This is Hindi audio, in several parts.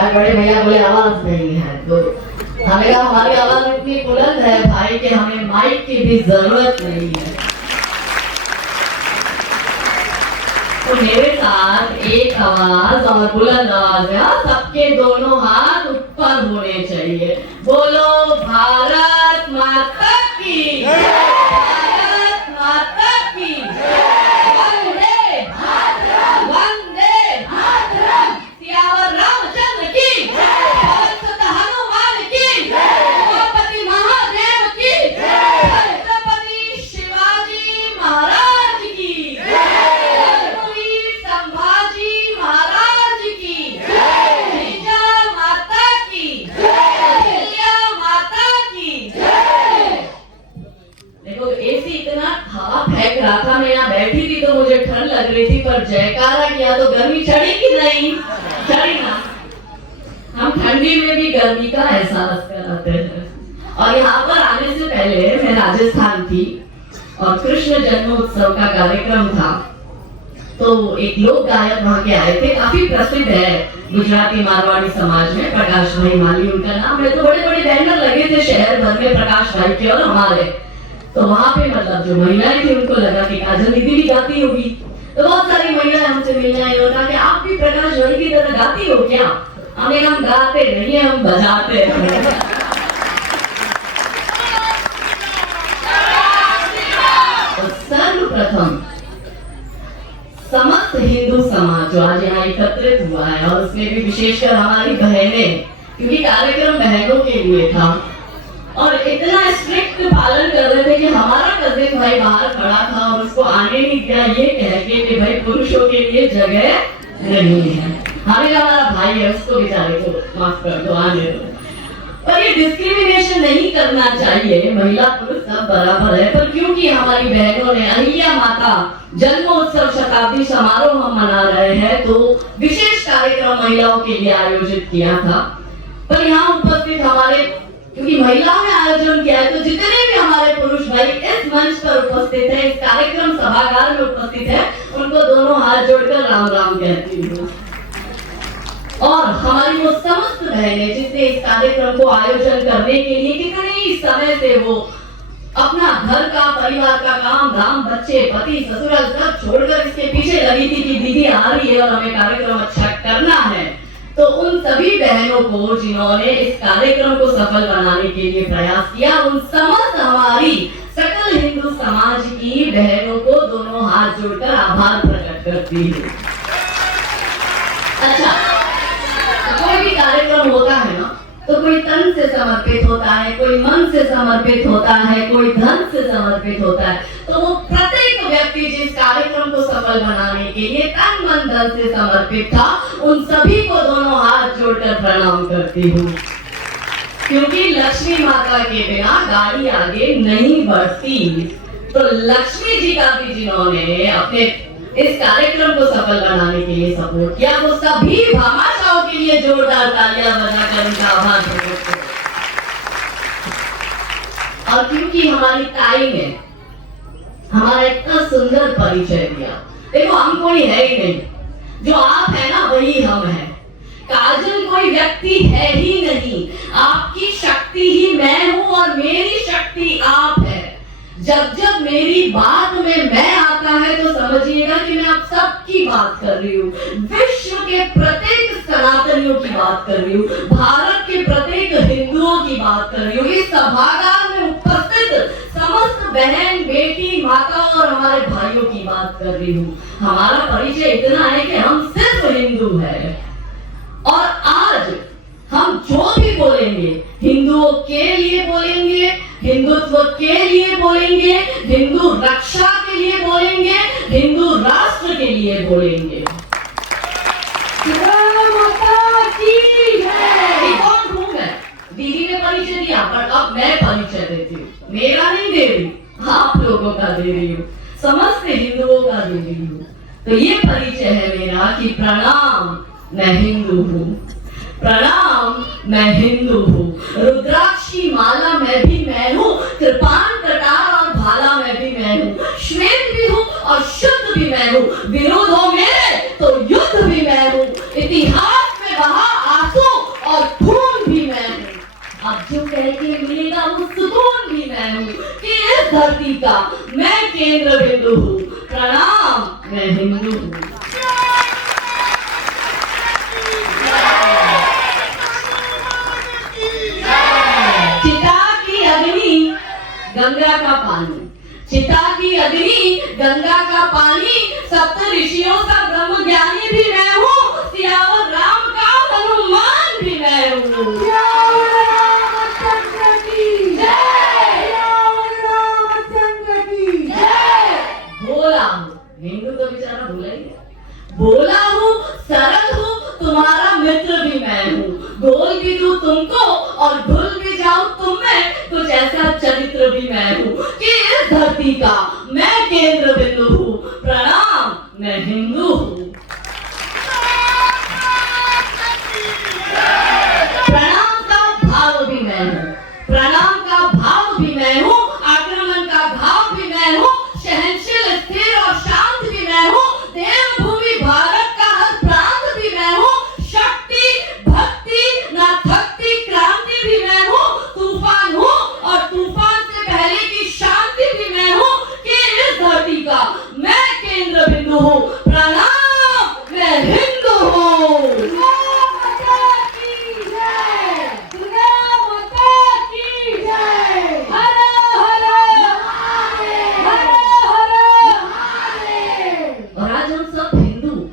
हमारे बड़े भैया बोले आवाज नहीं है, तो हमें कहा हमारी आवाज इतनी बुलंद है भाई कि हमें माइक की भी जरूरत नहीं है। तो मेरे साथ एक आवाज और बुलंद आवाज है, सबके दोनों हाथ ऊपर होने चाहिए। बोलो भारत माता की, भारत माता की, वंदे मातरम, वंदे मातरम, सियावर रामचंद्र की, पवन सुत हनुमान की, उमापति महादेव की, छत्रपति शिवाजी महाराज की, छत्रपति संभाजी महाराज की, जीजा माता की, अहिल्या माता की। देखो एसी इतना हवा फेंक रहा था, मैं यहाँ बैठी थी तो मुझे ठंड लग रही थी, पर जयकारा किया तो गर्मी चढ़ी कि नहीं? चढ़ी ना। हम ठंडी में भी गर्मी का एहसास कराते हैं। और यहाँ पर आने से पहले मैं राजस्थान थी और कृष्ण जन्मोत्सव का कार्यक्रम था, तो एक लोक गायक वहाँ के आए थे, काफी प्रसिद्ध है गुजराती मारवाड़ी समाज में, प्रकाश भाई माली उनका नाम है। तो बड़े बड़े बैनर लगे थे शहर भर में प्रकाश भाई के और हमारे। तो वहाँ पे मतलब जो महिलाएं थी उनको लगा कि काजल दीदी भी गाती होगी, तो बहुत सारी महिलाएं हमसे मिलने आई और कहा कि आप भी प्रकाश भाई की तरह गाती हो क्या? हमें हम गाते नहीं है, हम बजाते हैं। तो सर्वप्रथम समस्त हिंदू समाज जो आज यहाँ एकत्रित हुआ है, और उसमें भी विशेषकर हमारी बहनें, क्योंकि कार्यक्रम बहनों के लिए था और इतना स्ट्रिक्ट पालन कर रहे थे कि हमारा कजिन भाई बाहर खड़ा था और उसको आने नहीं दिया, ये कह के कि भाई पुरुषों के लिए जगह नहीं है। हमें हमारा भाई है, उसको बेचारे को माफ कर दो, आने दो। पर ये डिस्क्रिमिनेशन नहीं करना चाहिए, महिला पुरुष सब बराबर है। पर क्योंकि हमारी बहनों ने अहिल्या माता जन्मोत्सव शताब्दी समारोह हम मना रहे हैं, तो विशेष कार्यक्रम महिलाओं के लिए आयोजित किया था। पर यहाँ उपस्थित हमारे, क्योंकि महिलाओं ने आयोजन किया है, तो जितने भी हमारे पुरुष भाई इस मंच पर उपस्थित है, इस कार्यक्रम सभागार में उपस्थित है, उनको दोनों हाथ जोड़कर राम राम कहती हूँ। और हमारी वो समस्त बहनें जिसने इस कार्यक्रम को आयोजन करने के लिए कितने ही समय से वो अपना घर का, परिवार का काम धाम, बच्चे, पति, ससुराल सब छोड़कर इसके पीछे लगी थी कि दीदी आ रही है और हमें कार्यक्रम अच्छा करना है। तो उन सभी बहनों को जिन्होंने इस कार्यक्रम को सफल बनाने के लिए प्रयास किया, उन समस्त हमारी सकल हिंदू समाज की बहनों को दोनों हाथ जोड़कर आभार प्रकट करती हूँ। अच्छा, कोई भी कार्यक्रम होता है ना, तो कोई तन से समर्पित होता है, कोई मन से समर्पित होता है, कोई धन से समर्पित होता है। तो वो प्रत्येक व्यक्ति जिस कार्यक्रम को सफल बनाने के लिए तन मन धन से समर्पित था, उन सभी को दोनों हाथ जोड़कर प्रणाम करती हूँ। क्योंकि लक्ष्मी माता के बिना गाड़ी आगे नहीं बढ़ती। तो लक्ष्मी जी का भी जिन्होंने अपने इस कार्यक्रम को सफल बनाने के लिए सपोर्ट किया, वो सभी भामाशाहों के लिए जोरदार तालियां बजाकर उनका आभार प्रकट करें। और क्योंकि हमारी ताई ने हमारा इतना सुंदर परिचय दिया, देखो हम कोई है ही नहीं, जो आप है ना वही हम हैं। काजल कोई व्यक्ति है ही नहीं, आपकी शक्ति ही मैं हूं और मेरी शक्ति आप है। जब जब मेरी बात में मैं आता है तो समझिएगा कि मैं आप सबकी बात कर रही हूँ, विश्व के प्रत्येक सनातनियों की बात कर रही हूँ, भारत के प्रत्येक हिंदुओं की बात कर रही हूँ, इस सभागार में उपस्थित समस्त बहन बेटी माता और हमारे भाइयों की बात कर रही हूँ। हमारा परिचय इतना है कि हम सिर्फ हिंदू हैं और आज हम जो भी बोलेंगे हिंदुओं के लिए बोलेंगे, हिंदुत्व के लिए बोलेंगे, हिंदू रक्षा के लिए बोलेंगे, हिंदू राष्ट्र के लिए बोलेंगे। माता की जय। कौन हूं मैं? दीदी ने परिचय दिया, पर अब मैं परिचय देती हूँ। मेरा नहीं दे रही, आप लोगों का दे रही हूँ, समस्त हिंदुओं का दे रही हूँ। तो ये परिचय है मेरा कि प्रणाम, मैं हिंदू हूँ। प्रणाम, मैं हिंदू हूँ। रुद्राक्षी माला में भी मैं हूँ, कृपाण कटार और भाला में भी मैं हूँ, श्वेत भी हूँ और शुद्ध भी मैं हूँ। विरोध हो मेरे तो युद्ध भी मैं हूँ। इतिहास में बहा आंसू कि इस धरती का मैं केंद्र बिंदु हूँ। प्रणाम, मैं हिंदू हूँ। चिता की अग्नि, गंगा का पानी, चिता की अग्नि, गंगा का पानी, सप्त ऋषियों का ब्रह्म ज्ञानी भी मैं हूँ, सियावर राम का हनुमान भी मैं हूँ। बोला हूँ, हिंदू तो बेचारा भूला ही है। बोला हूँ, सरल हूँ, तुम्हारा मित्र भी मैं हूँ, बोल भी दूं तुमको और भूल भी जाऊं तुम में, कुछ ऐसा चरित्र भी मैं हूँ कि इस धरती का मैं केंद्र बिंदु हूँ। प्रणाम, मैं हिंदू हूँ। प्रणाम का भाव भी मैं हूँ, प्रणाम का भाव भी मैं हूँ, आक्रमण का घाव भी मैं हूँ, सहनशील, स्थिर और शांत भी मैं हूँ, देवभूमि भारत का हर प्रांत भी मैं हूँ, शक्ति भक्ति न थकती क्रांति भी मैं हूँ, तूफान हूँ और तूफान से पहले की शांति भी मैं हूँ कि इस धरती का मैं केंद्र बिंदु हूँ। प्रणाम, मैं हिंदू हूँ।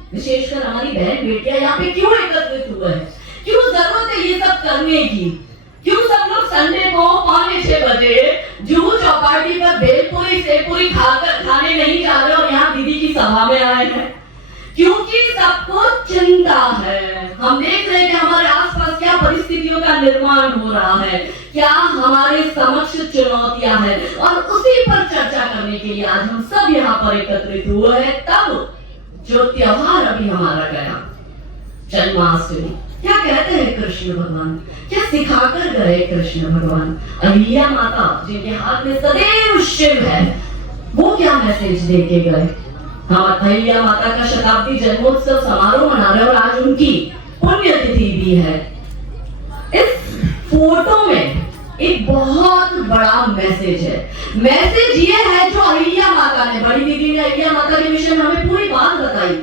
विशेषकर हमारी बहन बेटियां यहाँ पे क्यों एकत्रित हुए हैं? क्यों जरूरत है ये सब करने की? क्यों सब लोग संडे को 5:45 बजे जुहू चौपाटी पर भेलपुरी सेवपुरी खाने नहीं जा रहे और यहाँ दीदी की सभा में आए हैं? क्योंकि सबको चिंता है। हम देख रहे हैं कि हमारे आसपास क्या परिस्थितियों का निर्माण हो रहा है, क्या हमारे समक्ष चुनौतियां हैं, और उसी पर चर्चा करने के लिए आज हम सब यहाँ पर एकत्रित हुए हैं। तब जो त्योहार अभी हमारा गया, जन्माष्टमी, क्या कहते हैं कृष्ण भगवान, क्या सिखाकर गए कृष्ण भगवान? अहिल्या माता जिनके हाथ में सदैव शिव है, वो क्या मैसेज दे के गए? हम अहिल्या माता का शताब्दी जन्मोत्सव समारोह मना रहे और आज उनकी पुण्यतिथि भी है। इस फोटो में एक बहुत बड़ा मैसेज है। मैसेज ये है जो अहिल्या माता ने, बड़ी दीदी ने अहिल्या माता के विषय में हमें पूरी बात बताई।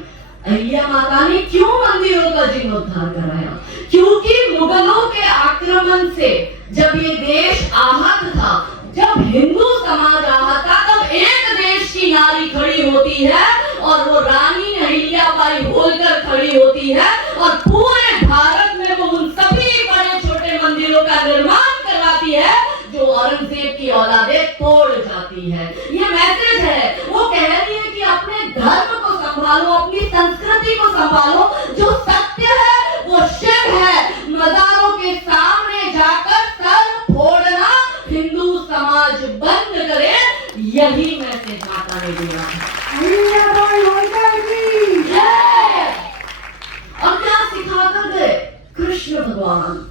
अहिल्या माता ने क्यों मंदिरों का जीर्णोद्धार कराया? क्योंकि मुगलों के आक्रमण से जब ये देश आहत था, जब हिंदू समाज आहत था, तब एक देश की नारी खड़ी होती है और वो रानी अहिल्याबाई होलकर खड़ी होती है और पूरे भारत में वो उन सभी बड़े छोटे मंदिरों का निर्माण करवाती है जो औरंगजेब की औलादें तोड़ जाती है। ये मैसेज है। वो कह रही है कि अपने धर्म को संभालो, अपनी संस्कृति को संभालो, जो सत्य है वो शिव है। मजारों के सामने जाकर सर फोड़ना हिंदू समाज बंद करे, यही मैसेज माता ने दिया है। अब क्या सिखा कर गए कृष्ण भगवान?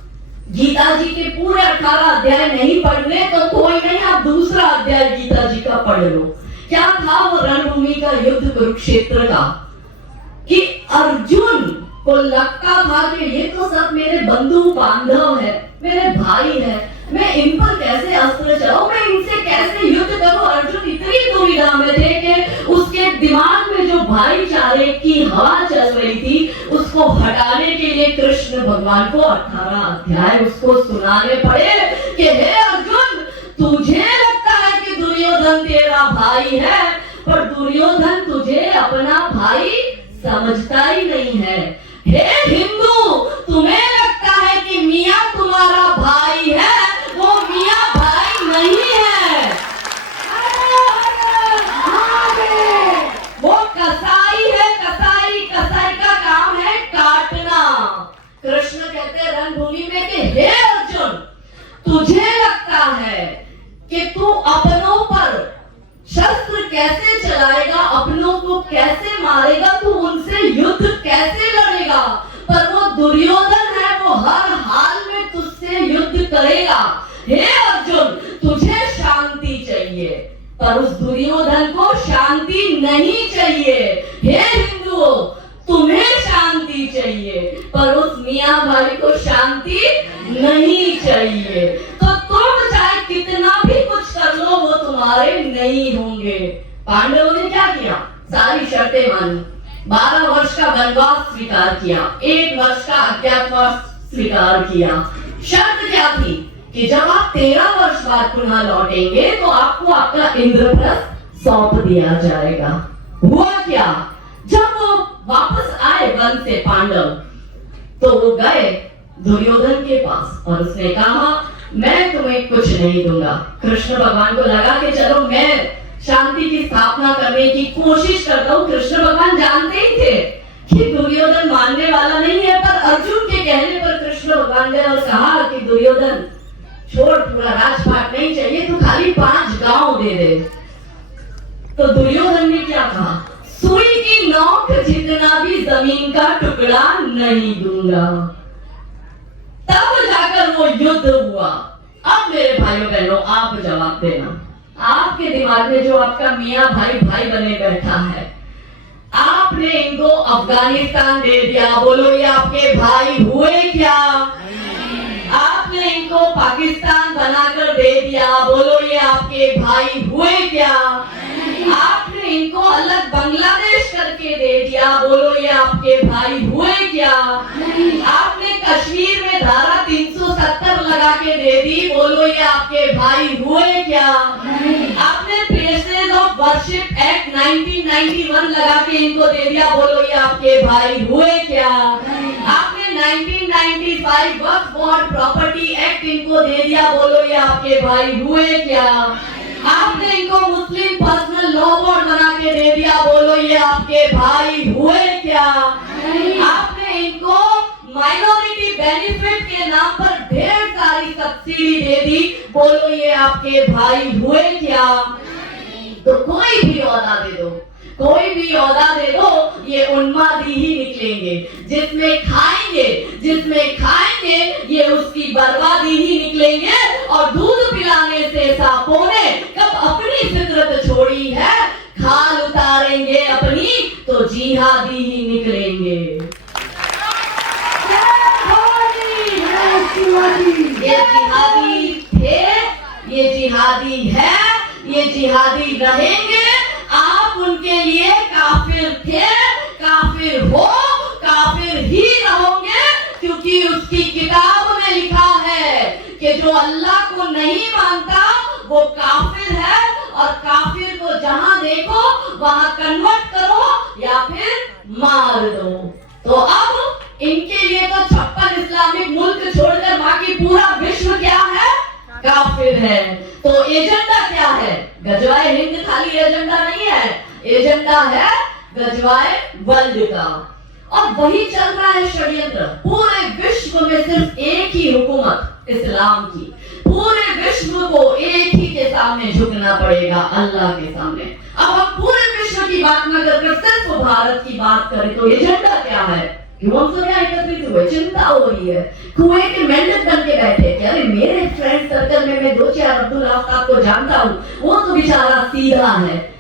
गीता जी के पूरे 18 अध्याय नहीं पढ़ने तो कोई नहीं, आप दूसरा अध्याय गीता जी का पढ़ लो। क्या था वो रणभूमि का युद्ध कुरुक्षेत्र का, कि अर्जुन को लगता था कि ये तो सब मेरे बंधु बांधव है, मेरे भाई है, मैं इन पर कैसे अस्त्र चलाऊं, मैं इनसे कैसे युद्ध करूं। अर्जुन इतनी दुविधा में थे कि उसके दिमाग में जो भाईचारे की हवा चल रही थी उसको हटाने के लिए कृष्ण भगवान को 18 अध्याय उसको सुनाने पड़े कि हे अर्जुन, तुझे लगता है कि दुर्योधन तेरा भाई है, पर दुर्योधन तुझे अपना भाई समझता ही नहीं है। हे हिंदू, तुम्हें लगता है कि मियां तुम्हारा भाई है, वो मियां भाई नहीं है, वो कसाई है। कसाई का काम है काटना। कृष्ण कहते हैं रणभूमि में कि हे अर्जुन, तुझे लगता है कि तू अपनों पर शस्त्र कैसे चलाएगा, अपनों को कैसे मारेगा, तू उनसे युद्ध कैसे लड़ेगा, पर वो दुर्योधन है, वो हर हाल में तुझसे युद्ध करेगा। हे अर्जुन, तुझे शांति चाहिए, पर उस दुर्योधन को शांति नहीं चाहिए। हे हिंदुओं, तुम्हें शांति चाहिए, पर उस मियां भाई को शांति नहीं चाहिए। तो तुम चाहे कितना भी कुछ कर लो, वो हमारे नहीं होंगे। पांडवों ने क्या किया? सारी शर्तें मानी, 12 वर्ष का वनवास स्वीकार किया, 1 वर्ष का अज्ञातवास स्वीकार किया। शर्त क्या थी कि जब आप 13 वर्ष बाद पुनः लौटेंगे तो आपको आपका इंद्रप्रस्थ सौंप दिया जाएगा। हुआ क्या? जब वो वापस आए वन से पांडव, तो वो गए दुर्योधन के पास और उसने कहा मैं तुम्हें कुछ नहीं दूंगा। कृष्ण भगवान को लगा कि चलो मैं शांति की स्थापना करने की कोशिश करता हूँ। कृष्ण भगवान जानते ही थे कि दुर्योधन मानने वाला नहीं है, पर अर्जुन के कहने पर कृष्ण भगवान ने और कहा कि दुर्योधन छोड़, पूरा राजपाट नहीं चाहिए, तू खाली 5 गांव दे दे। तो दुर्योधन ने क्या कहा? सुई की नोक जितना भी जमीन का टुकड़ा नहीं दूंगा। तब जाकर वो युद्ध हुआ। अब मेरे भाइयों बहनों, आप जवाब देना। आपके दिमाग में जो आपका मियां भाई भाई बने बैठा है, आपने इनको अफगानिस्तान दे दिया, बोलो ये आपके भाई हुए क्या? आपने इनको पाकिस्तान बनाकर दे दिया, बोलो ये आपके भाई हुए क्या? आपने इनको अलग बांग्लादेश करके दे दिया, बोलो ये आपके भाई हुए क्या? आपने कश्मीर में धारा 370 लगा के दे दी, बोलो ये आपके भाई हुए क्या? आपने प्लेसेस ऑफ वर्शिप एक्ट 1991 लगा के इनको दे दिया, बोलो ये आपके भाई हुए क्या? आपने 1995 वक्फ बोर्ड प्रॉपर्टी एक्ट इनको दे दिया, बोलो ये आपके भाई हुए क्या? आपने इनको मुस्लिम पर्सनल लॉ बोर्ड बना के दे दिया, बोलो ये आपके भाई हुए क्या? आपने इनको माइनॉरिटी बेनिफिट के नाम पर ढेर सारी सब्सिडी दे दी, बोलो ये आपके भाई हुए क्या? तो कोई भी औहदा दे दो, कोई भी औहदा दे दो, ये उन्मादी ही निकलेंगे। जिसमें खाएंगे ये उसकी बर्बादी ही निकलेंगे। और दूध पिलाने से सांपों ने कब अपनी फितरत छोड़ी है, खाल उतारेंगे अपनी तो जिहादी ही निकलेंगे। ये जिहादी थे, ये जिहादी है, ये जिहादी रहेंगे। आप उनके लिए काफिर थे, काफिर हो, काफिर ही रहोगे, क्योंकि उसकी किताब में लिखा है कि जो अल्लाह को नहीं मानता वो काफिर है, और काफिर को जहां देखो वहां कन्वर्ट करो या फिर मार दो। तो अब इनके लिए तो 56 इस्लामिक मुल्क छोड़कर बाकी पूरा विश्व क्या है? काफिर है। तो एजेंडा क्या है? गजवाए हिंद खाली एजेंडा नहीं है, एजेंडा है गजवाए वर्ल्ड का। और वही चल रहा है षड्यंत्र। पूरे विश्व में सिर्फ एक ही हुकूमत इस्लाम की, पूरे विश्व को एक ही के सामने झुकना पड़ेगा, अल्लाह के सामने। अब हम पूरे विश्व की बात न करके सिर्फ भारत की बात करें तो एजेंडा क्या है? क्यों हम सब यहाँ एकत्रित हुए? चिंता हो रही है। कुएं के मेंढक बन के बैठे कि अरे मेरे फ्रेंड सर्कल में मैं 2-4 अब्दुल आफ्ताब को जानता हूँ, वो तो बेचारा सीधा है।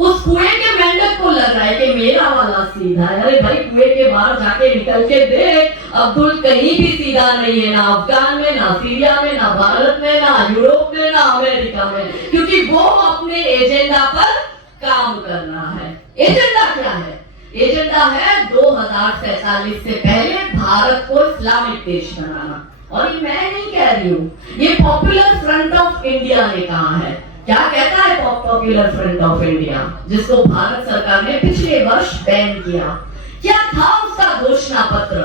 उस कुएं के मेंढक को लग रहा है कि मेरा वाला सीधा है। अरे भाई, कुएं के बाहर जाके निकल के देख, अब्दुल कहीं भी सीधा नहीं है, ना अफगान में, ना सीरिया में, ना भारत में, ना यूरोप में, ना अमेरिका में, क्योंकि वो अपने एजेंडा पर काम करना है। एजेंडा क्या है? एजेंडा है 2047 से पहले भारत को इस्लामिक देश बनाना। और ये मैं नहीं कह रही हूँ, ये पॉपुलर फ्रंट ऑफ इंडिया ने कहा है। क्या कहता है पॉपुलर फ्रंट ऑफ इंडिया, जिसको भारत सरकार ने पिछले वर्ष बैन किया? क्या था उसका घोषणा पत्र?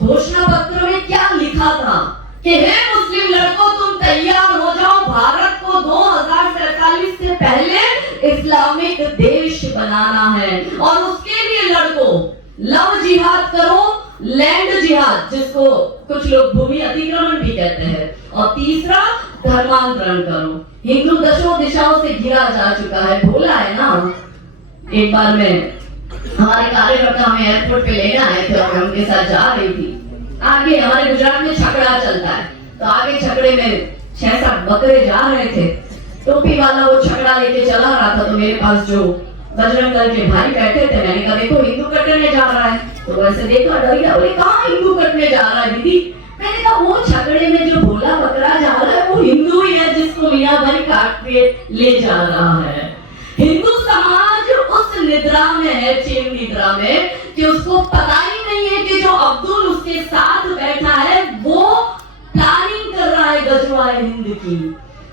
घोषणा पत्र में क्या लिखा था कि हे मुस्लिम लड़कों, तुम तैयार हो जाओ, भारत को 2047 से पहले इस्लामिक देश बनाना है। और उसके लिए लड़कों लव जिहाद करो, लैंड जिहाद जिसको कुछ लोग भूमि अतिक्रमण भी कहते हैं, और तीसरा धर्मांतरण करो। हिंदू दशों दिशाओं से घिरा जा चुका है, भूला है ना? एक बार में हमारे कार्यकर्ता हमें एयरपोर्ट पे लेने आए थे और उनके साथ जा रही थी। आगे हमारे गुजरात में छकड़ा चलता है, तो आगे छकड़े में 6-7 बकरे जा रहे थे। टोपी वाला वो छकड़ा लेके चला रहा था, तो मेरे पास जो बजरंग दल के भाई बैठे थे, मैंने कहा देखो हिंदू कटने जा रहा है। तो वैसे देखा, डर गया, बोले कहाँ हिंदू कटने जा रहा है दीदी? मैंने कहा वो झगड़े में जो भोला बकरा जा रहा है वो हिंदू ही है जिसको मियां भाई काट के ले जा रहा है। हिंदू समाज उस निद्रा में है, चेन निद्रा में, कि उसको पता ही नहीं है कि जो अब्दुल उसके साथ बैठा है वो प्लानिंग कर रहा है गजवाए हिंद की।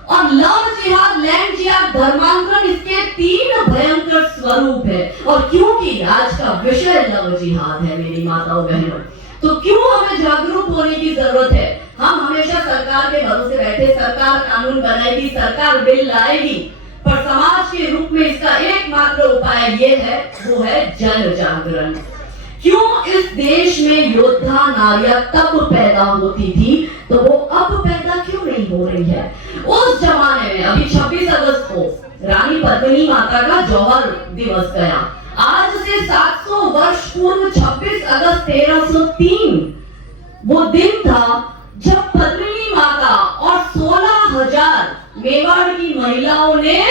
और लव जिहाद, लैंड जिहाद, धर्मांतरण, इसके 3 भयंकर स्वरूप है। और क्योंकि आज का विषय लव जिहाद है मेरी माताओं बहनों, तो क्यों हमें जागरूक होने की जरूरत है। हम हमेशा सरकार के भरोसे बैठे, सरकार कानून बनाएगी, सरकार बिल लाएगी, पर समाज के रूप में इसका एकमात्र उपाय ये है, वो है जन जागरण। क्यों इस देश में योद्धा नारियां तब पैदा होती थी तो वो अब पैदा क्यों नहीं हो रही है। उस जमाने में अभी 26 अगस्त को रानी पद्मिनी माता का जौहर दिवस गया। आज से 700 वर्ष पूर्व 26 अगस्त 1303 वो दिन था जब पद्मिनी माता और 16,000 मेवाड़ की महिलाओं ने,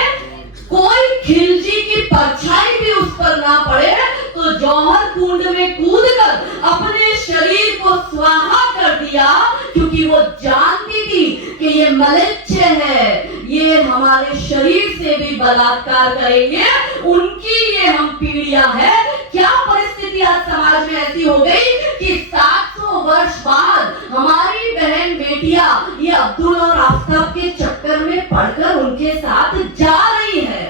कोई खिलजी की परछाई भी उस पर ना पड़े तो जौहर कुंड में कूदकर अपने शरीर को स्वाहा कर दिया, क्योंकि वो जानती थी कि ये मलेच्छ है, ये हमारे शरीर से भी बलात्कार करेंगे, उनकी ये हम पीढ़ियां है। क्या परिस्थिति आज समाज में ऐसी हो गई कि 700 वर्ष बाद हमारी बहन बेटियां ये अब्दुल और आफ्ताब के चक्कर में पड़कर उनके साथ जा रही है।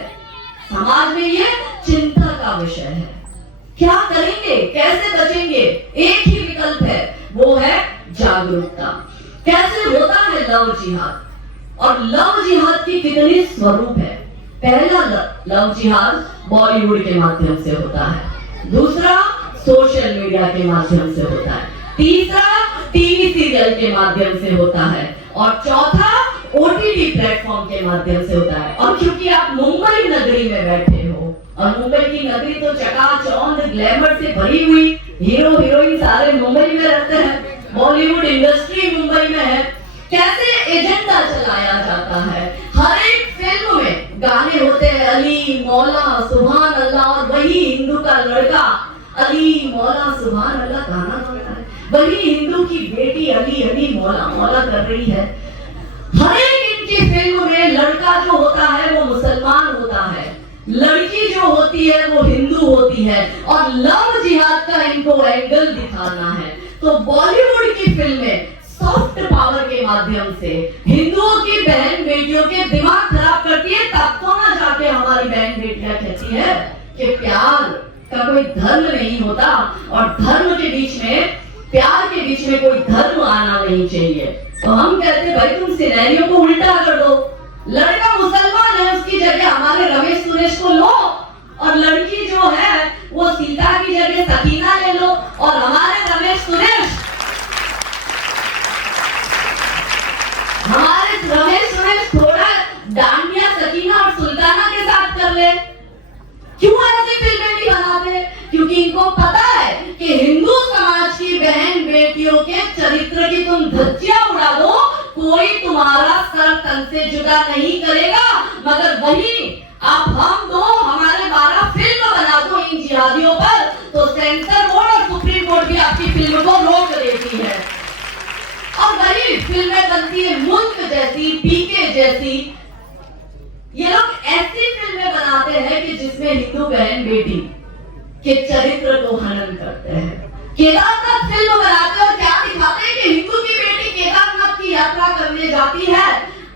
समाज में ये चिंता का विषय है। क्या करेंगे, कैसे बचेंगे? एक ही विकल्प है, वो है जागरूकता। कैसे होता है लव जिहाद, और लव जिहाद की कितने स्वरूप है। पहला लव जिहाद बॉलीवुड के माध्यम से होता है, दूसरा सोशल मीडिया के माध्यम से होता है, तीसरा टीवी सीरियल के माध्यम से होता है, और चौथा ओटीटी प्लेटफॉर्म के माध्यम से होता है। और क्योंकि आप मुंबई नगरी में बैठे हो, और मुंबई की नगरी तो चकाचौंध ग्लैमर से भरी हुई, हीरो हीरोइन सारे मुंबई में रहते हैं, बॉलीवुड इंडस्ट्री मुंबई में है। कैसे एजेंडा चलाया जाता है, हर एक फिल्म में गाने होते हैं, अली मौला सुभान अल्लाह, और वही हिंदू का लड़का अली मौला सुभान अल्लाह गाना गाता है, वही हिंदू की बेटी अली अली मौला मौला कर रही है। हर एक इनकी फिल्म में लड़का जो होता है वो मुसलमान होता है, लड़की जो होती है वो हिंदू होती है, और लव जिहाद का इनको एंगल दिखाना है। तो बॉलीवुड की फिल्में सॉफ्ट पावर के माध्यम से हिंदुओं की बहन बेटियों के दिमाग खराब करती है, तब तो ना जाके हमारी बहन बेटियां कहती है कि प्यार का कोई धर्म नहीं होता, और धर्म के बीच में, प्यार के बीच में कोई धर्म आना नहीं चाहिए। तो हम कहते भाई तुम सिनेरियो को उल्टा कर दो, लड़का मुसलमान है उसकी जगह हमारे रमेश सुरेश को लो, और लड़की जो है वो सीता की जगह सकीना ले लो, और हमारे रमेश सुरेश थोड़ा डांडिया सकीना और सुल्ताना के साथ कर ले। क्यों ऐसी फिल्में नहीं बनाते? क्योंकि इनको पता है कि हिंदू समाज की बहन बेटियों के चरित्र की तुम धज्जियां उड़ा दो, कोई तुम्हारा सर तन से जुदा नहीं करेगा, मगर वही आप हम दो हमारे 12 फिल्म बना दो इन जिहादियों पर, तो सेंसर बोर्ड और सुप्रीम कोर्ट भी आपकी फिल्म को रोक देती है। और वही फिल्में बनती है मुल्क जैसी, पीके जैसी। ये लोग ऐसी फिल्में बनाते हैं कि जिसमें हिंदू बहन बेटी के चरित्र को हनन करते हैं। केदारनाथ फिल्म बनाते और क्या दिखाते हैं कि हिंदू की बेटी केदारनाथ की यात्रा करने जाती है,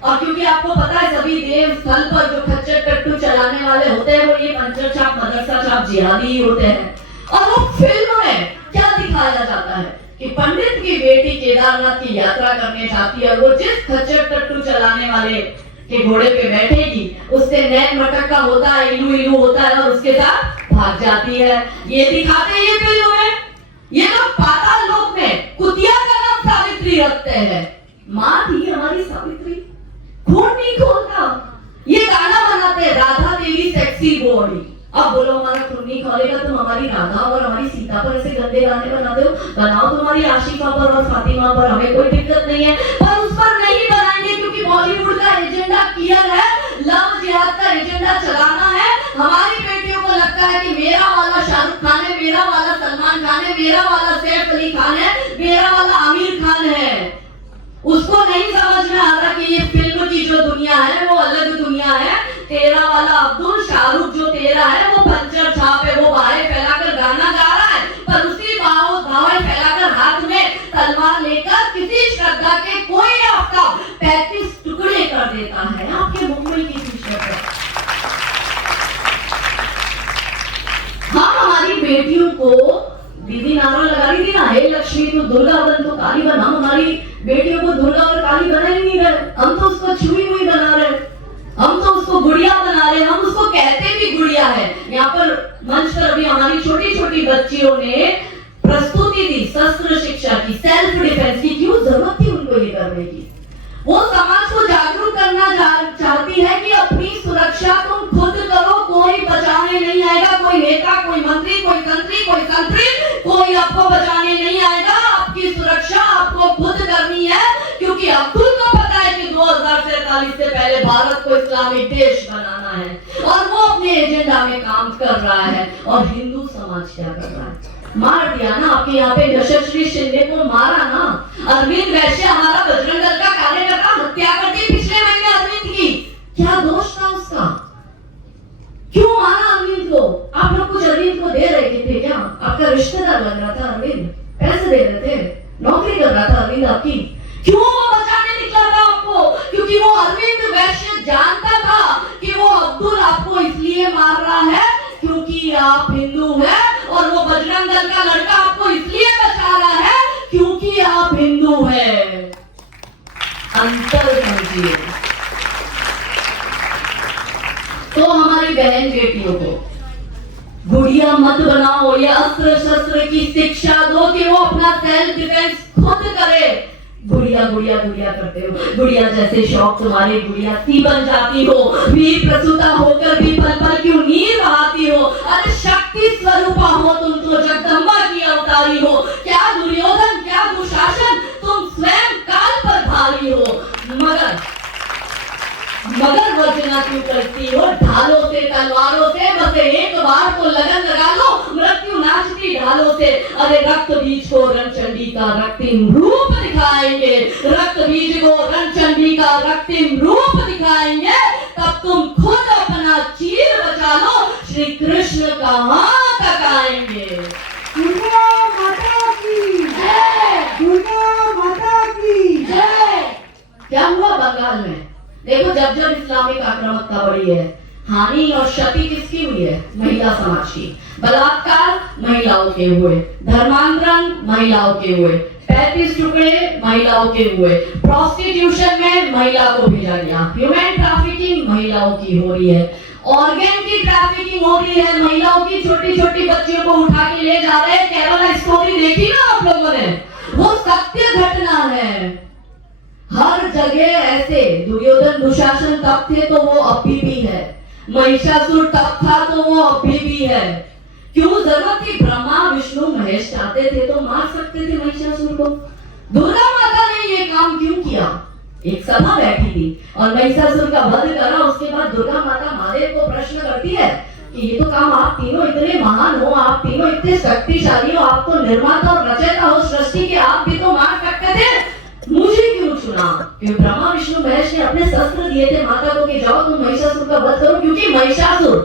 और क्योंकि आपको पता है सभी देव स्थल पर जो खच्चर टट्टू चलाने वाले होते हैं वो ये पंचर छाप मदरसा छाप जिहादी ही होते हैं। और वो फिल्म में क्या दिखाया जाता है कि पंडित की बेटी केदारनाथ की यात्रा करने जाती है, वो जिस खच्चर टट्टू चलाने वाले के घोड़े पे बैठेगी उससे नैन मटक्का होता है, इलू इलू होता है, और उसके साथ भाग जाती है। ये दिखाते हैं ये फिल्म में। ये लोग पाताल लोक में कुतिया का नाम सावित्री रखते हैं, माँ थी हमारी सावित्री, खून नहीं खोलता। ये गाना बनाते हैं राधा देवी सेक्सी बॉडी। अब बोलो हमारा खून नहीं खोलेगा, तुम हमारी राधा और हमारी सीता पर ऐसे गंदे गाने बनाते हो, बनाओ तुम्हारी आशिका पर और फातिमा पर, हमें कोई दिक्कत नहीं है, पर उस पर नहीं बनाएंगे क्योंकि बॉलीवुड का एजेंडा क्लियर है, लव जिहाद का एजेंडा चलाना है। हमारी बेटियों को लगता है कि मेरा वाला शाहरुख खान है, मेरा वाला सलमान सलमान खान है, मेरा वाला सैफ अली खान है, मेरा वाला आमिर खान है। उसको नहीं समझ में आता कि ये फिल्म की जो दुनिया है वो अलग दुनिया है। तेरा वाला अब्दुल, शाहरुख जो तेरा है वो पंचर छाप है, वो बाहें फैलाकर गाना गा रहा है, पर उसी बाहें फैलाकर हाथ में तलवार लेकर किसी श्रद्धा के कोई आपका 35 टुकड़े कर देता है। आपके मुंबई की श्रद्धा। हाँ, हमारी बेटियों को दीदी नारा लगा रही थी ना, हे लक्ष्मी तू दुर्गा बन तो काली बन। हम हमारी बेटियों को दुर्गा और काली बना ही नहीं रहे, हम तो उसको छुई हुई बना रहे, हम तो उसको गुड़िया बना रहे, हम उसको कहते भी गुड़िया है। यहाँ पर मंच पर अभी हमारी छोटी छोटी बच्चियों ने प्रस्तुति दी शस्त्र शिक्षा की, सेल्फ डिफेंस की। क्यों जरूरत थी उनको ये करने की? वो समाज को जागरूक करना चाहती है कि अपनी सुरक्षा तुम खुद करो, कोई बचाने नहीं आएगा, कोई नेता, कोई मंत्री, कोई तंत्री, कोई संतरी, कोई आपको बचाने नहीं आएगा। आपकी सुरक्षा आपको खुद करनी है, क्योंकि अब्दुल को पता है कि 2047 से पहले भारत को इस्लामिक देश बनाना है और वो अपने एजेंडा में काम कर रहा है। और हिंदू समाज क्या कर रहा है? मार दिया ना। आपके यहाँ पे यशस्वी शिंदे को मारा ना। अरविंद वैश्य हमारा बजरंग दल का कार्यकर्ता, हत्या कर दी पिछले महीने अरविंद की। क्या दोष था उसका? क्यों मारा अरविंद को? आप लोग कुछ अरविंद को दे रहे थे क्या? आपका रिश्तेदार लग रहा था अरविंद, पैसे दे रहे थे, नौकरी कर रहा था अरविंद आपकी। क्यों वो बचाने निकला था आपको? क्योंकि वो अरविंद वैश्य जानता था कि वो अब्दुल आपको इसलिए मार रहा है क्योंकि आप हिंदू हैं, और वो बजरंग दल का लड़का आपको इसलिए बचा रहा है क्योंकि आप हिंदू हैं। अंतर समझिए। तो हमारी बहन बेटियों को गुड़िया मत बनाओ, या अस्त्र शस्त्र की शिक्षा दो कि वो अपना सेल्फ डिफेंस खुद करे। गुड़िया गुड़िया गुड़िया करते हो, गुड़िया जैसे शौक तुम्हारे गुड़िया सी बन जाती हो, वीर प्रसूता होकर भी पल पल क्यों नीर बहाती हो। अरे शक्ति स्वरूपा हो तुम तो, जगदम्बा की अवतारी हो। क्या दुर्योधन, क्या दुशासन, तुम स्वयं काल पर भारी हो। मगर वर्जना क्यों करती हो ढालों से, तलवारों से? बस एक बार तो लगन लगा लो, मृत्यु नाचती ढालों से। अरे रक्त बीज को रणचंडी का रक्तिम रूप दिखाएंगे, रक्त बीज को रणचंडी का रक्तिम रूप दिखाएंगे, तब तुम खुद अपना चीर बचा लो, श्री कृष्ण कहाँ तक आएंगे। दुर्गा माता की जय, दुर्गा माता की जय। क्या हुआ बंगाल में? देखो, जब जब इस्लामिक आक्रामकता बढ़ी है, हानि और क्षति किसकी हुई है? महिला समाज की। बलात्कार महिलाओं के हुए, धर्मांतरण महिलाओं के हुए, 35 टुकड़े महिलाओं के हुए, प्रोस्टिट्यूशन में महिला को भेजा गया, ह्यूमन ट्रैफिकिंग महिलाओं की हो रही है, ऑर्गन की ट्रैफिकिंग हो रही है, महिलाओं की छोटी छोटी बच्चियों को उठा के ले जा रहे हैं। केरला स्टोरी देखी ना आप लोगों ने? वो सत्य घटना है। हर जगह ऐसे दुर्योधन दुशासन तब थे तो वो अभी भी है, महिषासुर तब था तो वो अभी भी है। क्यों जरूरत थी? ब्रह्मा विष्णु महेश चाहते थे तो मार सकते थे महिषासुर को। दुर्गा माता ने ये काम क्यों किया? एक सभा बैठी थी और महिषासुर का वध करा। उसके बाद दुर्गा माता महादेव को प्रश्न करती है कि ये तो काम आप तीनों इतने महान हो, आप तीनों इतने शक्तिशाली हो, आप तो निर्माता और रचयिता हो सृष्टि के, आप भी तो मार सकते थे, मुझे क्यों चुना? क्योंकि ब्रह्मा विष्णु महेश ने अपने शस्त्र दिए थे माता को कि जाओ तुम महिषासुर का वध करो। क्योंकि महिषासुर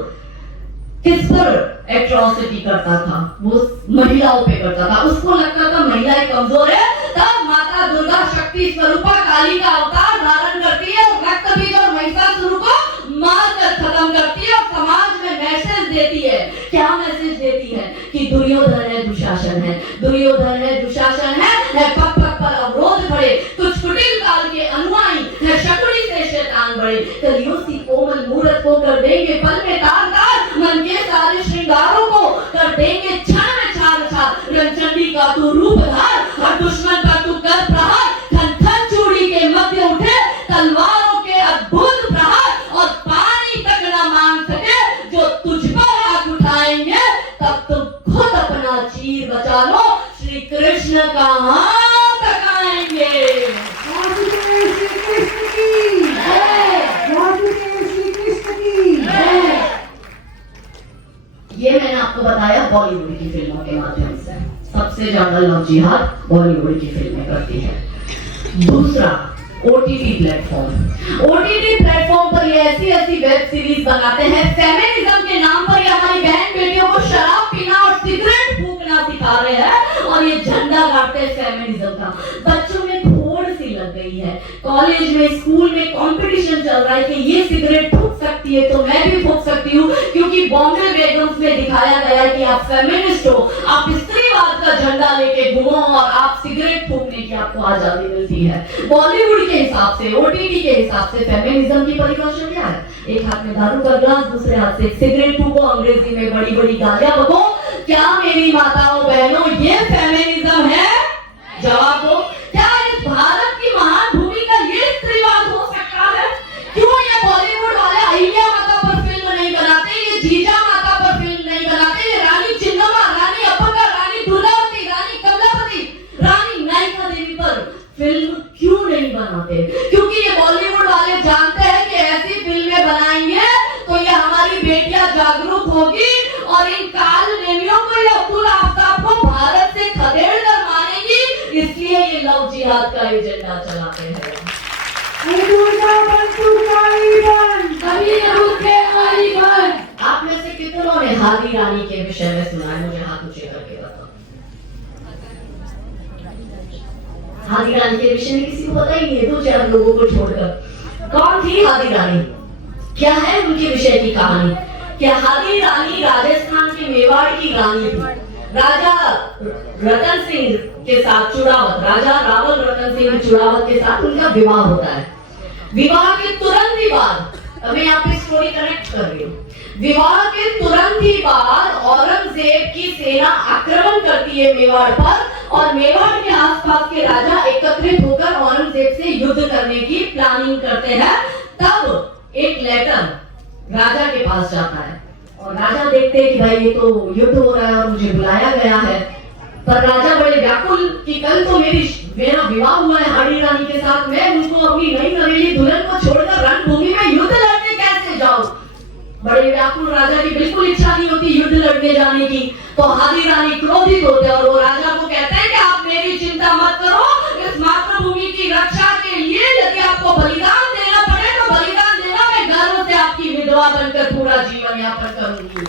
किस पर एट्रॉसिटी करता था? वो महिलाओं पे करता था। उसको लगता था महिलाएं कमजोर है, तब माता दुर्गा शक्ति स्वरूपा काली का अवतार धारण करती है और रक्त बीज और महिषासुर को मार कर खत्म करती है और समाज में मैसेज देती है। क्या मैसेज देती है? कि दुर्योधन है, दुशासन है, दुर्योधन है, दुशासन है पग पग पर अवरोध खड़े, कुछ कुटिल काल के अनुयायी है, शकुनी से शैतान बड़े, कलियों सी कोमल मूरत को कर देंगे पल में तार तार, मन के सारे श्रृंगारों को कर देंगे क्षण में छार छार। रणचंडी का तू रूप धार, हर दुश्मन पर तू कर प्रहार, खन खन चूड़ी के मध्य उठे तलवारों के अद्भुत प्रहार, और पानी तक न मान सके जो तुझ पर हाथ उठाएंगे, तब तुम खुद अपना चीर बचा लो, श्री कृष्ण कहाँ तक आएंगे। वासुदेव श्री कृष्ण की जय, वासुदेव श्री कृष्ण की जय। ये मैंने आपको आपको बताया बॉलीवुड की फिल्मों के माध्यम से सबसे ज्यादा लव जिहाद बॉलीवुड की फिल्में करती है। दूसरा ओटीटी प्लेटफॉर्म पर ये ऐसी वेब सीरीज बनाते हैं, फेमिनिज्म के नाम पर ये हमारी बहन बेटियों को शराब पीना और सिगरेट फूकना सिखा रहे हैं और ये झंडा गाड़ते हैं फेमिनिज्म का। बच्चों में थोड़ सी लग गई है, कॉलेज में स्कूल में कंपटीशन चल रहा है कि ये सिगरेट फूक सकती है तो मैं भी फूक सकती हूँ, क्योंकि बॉम्बे बेगम्स में दिखाया गया है कि आप फेमिनिस्ट हो, आप स्त्रीवाद का झंडा लेके घूमो और आप सिगरेट फूकने की आपको आजादी मिलती है। बॉलीवुड के हिसाब से, ओटीटी के हिसाब से फेमिनिज्म की परिभाषा क्या है? एक हाथ में दारू का ग्लास, दूसरे हाथ से सिगरेट फूको, अंग्रेजी में बड़ी बड़ी गालियां बको। क्या मेरी माताओं बहनों ये फेमिनिज्म है? जवाब दो। क्या इस भारत की महान भूमि का ये स्त्रीवाद हो सकता है? क्यों ये बॉलीवुड वाले अहिल्या माता पर फिल्म नहीं बनाते, ये जीजा माता पर फिल्म नहीं बनाते, ये रानी चिन्नम्मा, रानी अप्पका, रानी दुर्गावती, रानी कमलापति, रानी नायिका देवी पर फिल्म क्यों नहीं बनाते? क्योंकि ये बॉलीवुड वाले जानते हैं कि ऐसी फिल्में बनाएंगे तो ये हमारी बेटियां जागरूक होगी और इन काल नेमियों को, ये अब्दुल आफ्ताब को भारत से खदेड़ कर मारेंगी, इसलिए ये लव जिहाद का एजेंडा चलाते हैं। आप में से कितनों ने हादी रानी के विषय में सुना है? मुझे हाथ ऊंचे करके बताओ। हादी रानी के विषय में किसी को पता ही नहीं है, 2-4 लोगों को छोड़कर। कौन थी हादी रानी? क्या है उनके विषय की कहानी? क्या हादी रानी राजस्थान के मेवाड़ की रानी थी? राजा रतन सिंह के साथ चुड़ावत, राजा रावल रतन सिंह चुड़ावत के साथ उनका विवाह होता है। विवाह के तुरंत ही बाद, मैं यहाँ पे स्टोरी कनेक्ट कर रही हूँ, विवाह के तुरंत ही बाद औरंगजेब की सेना आक्रमण करती है मेवाड़ पर और मेवाड़ के आसपास के राजा एकत्रित होकर औरंगजेब से युद्ध करने की प्लानिंग करते हैं। तब एक लेटर राजा के पास जाता है और राजा देखते हैं कि भाई ये तो युद्ध हो रहा है और मुझे बुलाया गया है। पर राजा बड़े व्याकुल कि कल तो मेरा विवाह हुआ है हादी रानी के साथ, मैं उनको अपनी नई नवेली दुल्हन को छोड़कर रणभूमि में युद्ध लड़ने कैसे जाऊं? बड़े व्याकुल राजा की बिल्कुल इच्छा नहीं होती युद्ध लड़ने जाने की। तो हादी रानी क्रोधित होते हैं और वो राजा को कहते हैं कि आप मेरी चिंता मत करो, इस मातृभूमि की रक्षा के लिए यदि आपको बलिदान देना पड़े तो बलिदान देना, मैं गर्व से आपकी विधवा बनकर पूरा जीवन यापन करूंगी।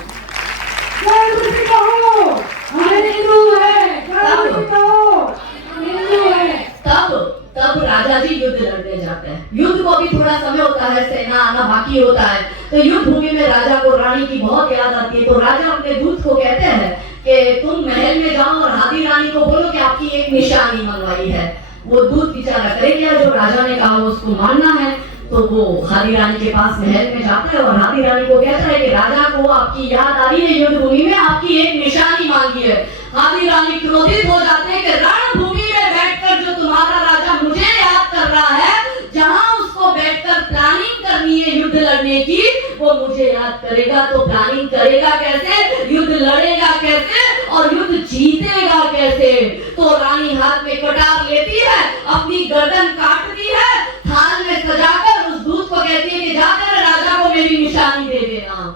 तब राजा जी युद्ध लड़ने जाते हैं। युद्ध को भी थोड़ा समय होता है, सेना आना बाकी होता है, तो युद्ध भूमि में राजा को रानी की बहुत याद आती है। तो राजा अपने दूत को कहते हैं कि तुम महल में जाओ और हादी रानी को बोलो कि आपकी एक निशानी मंगवाई है। वो दूत बेचारा करेगा जो राजा ने कहा उसको मानना है। तो वो हादी रानी के पास महल में जाता है और हादी रानी को कहता है कि राजा को आपकी याद आ रही है युद्ध भूमि में, आपकी एक निशानी मांगी है। हादी रानी क्रोधित हो जाते हैं कि रणभूमि में बैठकर जो तुम्हारा राजा मुझे याद कर रहा है, जहां उसको बैठकर प्लानिंग करनी है युद्ध लड़ने की, वो मुझे याद करेगा तो प्लानिंग करेगा कैसे, युद्ध लड़ेगा कैसे और युद्ध जीतेगा कैसे? तो रानी हाथ में कटार लेती है, अपनी गर्दन काटती है, थाल में सजाकर उस दूत को कहती है कि जाकर राजा को मेरी निशानी दे देना।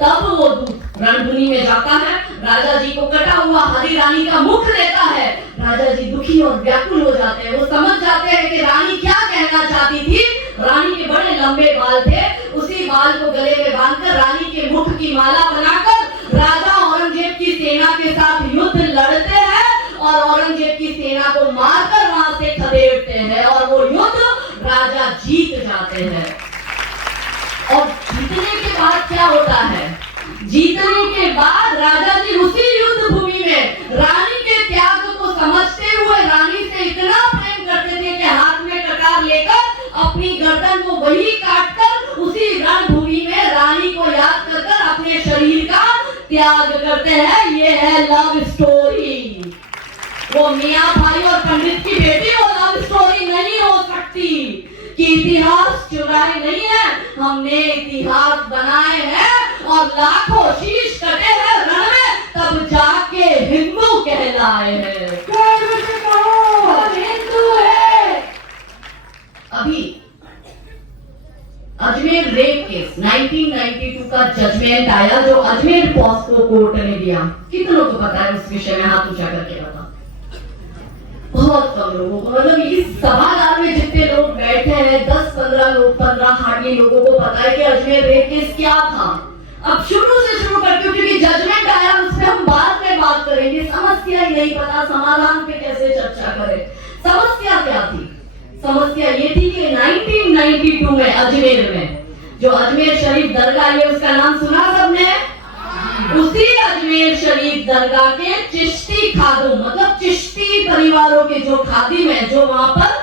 तब वो दूत रणभूमि में जाता है, राजा जी को कटा हुआ हादी रानी का मुख देता है। राजा जी दुखी और व्याकुल हो जाते हैं, वो समझ जाते हैं कि रानी क्या कहना चाहती थी। रानी के बड़े लंबे बाल थे, उसी बाल को गले में बांधकर रानी के मुख की माला बनाकर राजा औरंगजेब की सेना के साथ युद्ध लड़ते हैं और औरंगजेब की सेना को मारकर वहां से खदेड़ते हैं और वो युद्ध राजा जीत जाते हैं। और जीतने के बाद क्या होता है? जीतने के बाद राजा जी उसी युद्ध भूमि में रानी के त्याग को समझते हुए रानी से इतना प्रेम करते थे कि हाथ में कटार लेकर अपनी गर्दन को वही काटकर उसी रणभूमि में रानी को याद कर अपने शरीर का त्याग करते हैं। ये है लव स्टोरी। वो मियां भाई और पंडित की बेटी वो लव स्टोरी नहीं हो सकती कि इतिहास चुराए नहीं है, हमने इतिहास बनाए हैं और लाखों शीश कटे हैं रण में, तब जाके हिंदू कहलाए हैं। हिंदू है। अभी अजमेर अजमेर रेप केस 1992 का जजमेंट आया जो अजमेर पॉस्को कोर्ट ने दिया। कितनों को पता है उस विषय में? हाथ ऊंचा करके बता। बहुत कम लोगों को, मतलब इस सभागार में जितने लोग बैठे हैं 10-15 लोग, 15 हार्डली लोगों को पता है कि अजमेर रेप केस क्या था। अब शुरू से शुरू करती हूँ क्योंकि जजमेंट आया, उसमें हम बाद में बात करेंगे। समस्या ही नहीं पता, समाधान पे कैसे चर्चा करें। समस्या क्या थी? समस्या ये थी कि 1992 में अजमेर में जो अजमेर शरीफ दरगाह, ये उसका नाम सुना सबने? उसी अजमेर शरीफ दरगाह के चिश्ती खादुम, मतलब चिश्ती परिवारों के जो खादिम है, जो वहां पर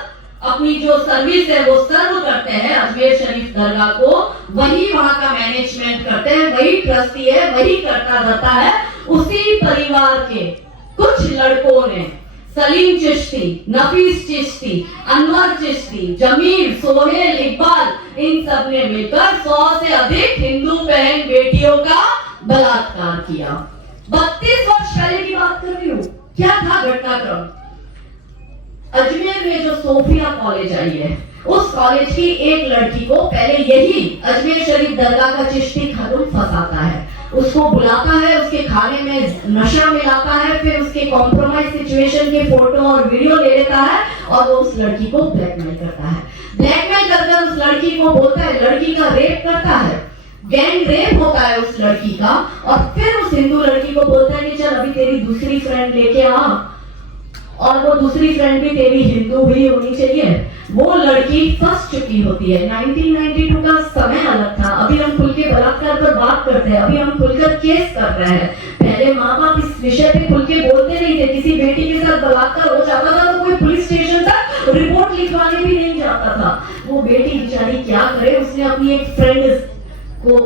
अपनी जो सर्विस है वो सर्व करते हैं अजमेर शरीफ दरगाह को, वही वहां का मैनेजमेंट करते हैं, वही ट्रस्टी है, वही करता रहता है। उसी परिवार के कुछ लड़कों ने सलीम चिश्ती, नफीस चिश्ती, अनवर चिश्ती, जमीर, सोहेल, इकबाल, इन सब ने मिलकर 100 से अधिक हिंदू बहन बेटियों का बलात्कार किया। 32 वर्ष पहले की बात कर रही हूँ। क्या था घटनाक्रम? अजमेर में जो सोफिया कॉलेज आई है, उस कॉलेज की एक लड़की को पहले यही अजमेर शरीफ दरगाह का चिश्ती खादुम फंसाता है, उसको बुलाता है, उसके खाने में नशा मिलाता है, फिर उसके कॉम्प्रोमाइज सिचुएशन के फोटो और वीडियो ले लेता है और वो उस लड़की को ब्लैकमेल करता है। ब्लैकमेल करकर उस लड़की को बोलता है, लड़की का रेप करता है, गैंग रेप होता है उस लड़की का, और फिर उस हिंदू लड़की को बोलता है कि चल अभी तेरी दूसरी फ्रेंड लेके आ, और वो दूसरी फ्रेंड भी तेरी हिंदू भी होनी चाहिए। वो लड़की फंस चुकी होती है। 1992 का समय अलग था। अभी हम खुल के बलात्कार पर बात करते हैं, अभी हम खुलकर केस कर रहे हैं। पहले माँ बाप इस विषय पे खुल के बोलते नहीं थे। किसी बेटी के साथ बलात्कार हो जाता था तो कोई पुलिस स्टेशन तक रिपोर्ट लिखवाने भी नहीं जाता था। वो बेटी बेचारी क्या करे, उसने अपनी एक फ्रेंड को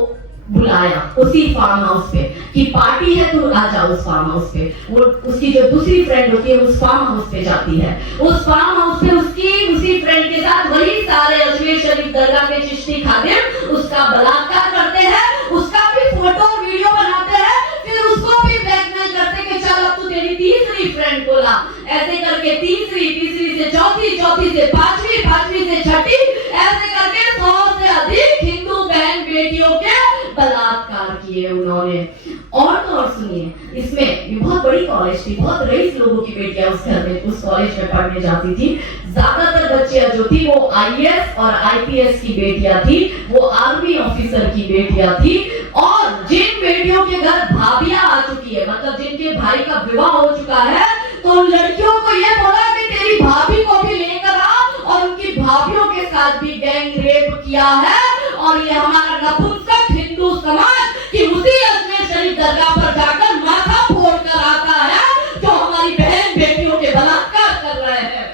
बुलाया उसी फार्म हाउस पे कि पार्टी है, तू आ जा उस फार्म हाउस पे। वो उसकी जो दूसरी फ्रेंड होती है उस फार्म हाउस पे जाती है। उस फार्म हाउस पे उसकी उसी फ्रेंड के साथ वही सारे अजमेर शरीफ दरगाह के चिश्ती खादिम उसका बलात्कार करते हैं, उसका भी फोटो वीडियो बनाते हैं, फिर उसको भी ब्लैकमेल करते कि चल अब तू तेरी तीसरी फ्रेंड को ला। ऐसे करके तीसरी से चौथी, चौथी से पांचवी, पांचवी से छठी, ऐसे करके 100 से अधिक हिंदू बहन बेटियों के बलात्कार किए उन्होंने। और तो और सुनिए, इसमें बहुत बड़ी कॉलेज थी, बहुत रईस लोगों की बेटियां उस घर में, उस कॉलेज में पढ़ने जाती थी। ज्यादातर बच्चियां जो थी वो आईएएस और आईपीएस की बेटियां थी, वो आर्मी ऑफिसर की बेटियां थी। और जिन बेटियों के घर भाभियां आ चुकी है, मतलब जिनके भाई का विवाह हो चुका है, तो उन लड़कियों को ये बोला कि तेरी भाभी को भी लेकर आ, और उनकी भाभियों के साथ भी गैंग रेप किया है। और ये हमारा नपुंसक हिंदू समाज कि उसी अजमेर शरीफ दरगाह पर जाकर माथा फोड़ कर आता है जो हमारी बहन बेटियों के बलात्कार कर रहे हैं।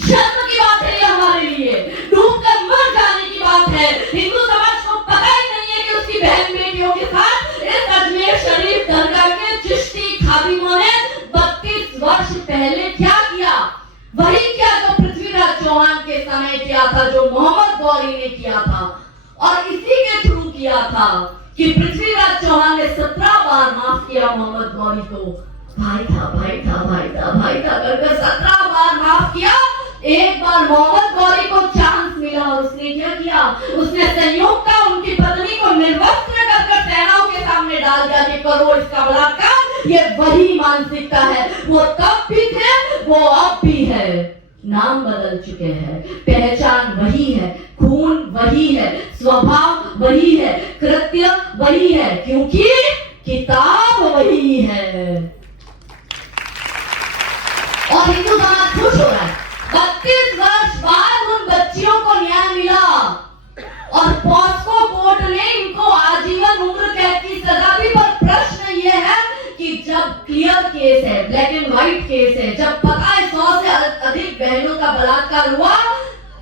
शर्म की बात है ये हमारे लिए, डूबकर मर जाने की बात है। हिंदू समाज को पता ही नहीं है कि उसकी बहन बेटियों के साथ इस अजमेर शरीफ दरगाह के चिश्ती खादिमों ने 32 वर्ष पहले क्या किया। वही क्या जो पृथ्वीराज चौहान के समय किया था, जो मोहम्मद गौरी ने किया था, और इसी के थ्रू किया था कि पृथ्वीराज चौहान ने 17 बार माफ किया मोहम्मद गौरी को। भाई था, भाई था, भाई था, भाई था करके 17 बार माफ किया। एक बार मोहम्मद गौरी को चांस मिला और उसने क्या किया, उसने संयोग का उनकी पत्नी को निर्वस्त्र कर सेनाओं के सामने डाल दिया कि करो इसका बलात्कार। ये वही मानसिकता है, वो तब भी थे, वो अब भी है। नाम बदल चुके हैं, पहचान वही है, खून वही है, स्वभाव वही है, कृत्य वही है, क्योंकि किताब वही है। और हिंदू समाज खुश हो रहा है। 32 वर्ष बाद उन बच्चियों को न्याय मिला और पॉस्को कोर्ट ने इनको आजीवन उम्र कैद की सजा दी। पर प्रश्न ये है कि जब क्लियर केस है, ब्लैक एंड व्हाइट केस है, जब पता है 100 से अधिक बहनों का बलात्कार हुआ,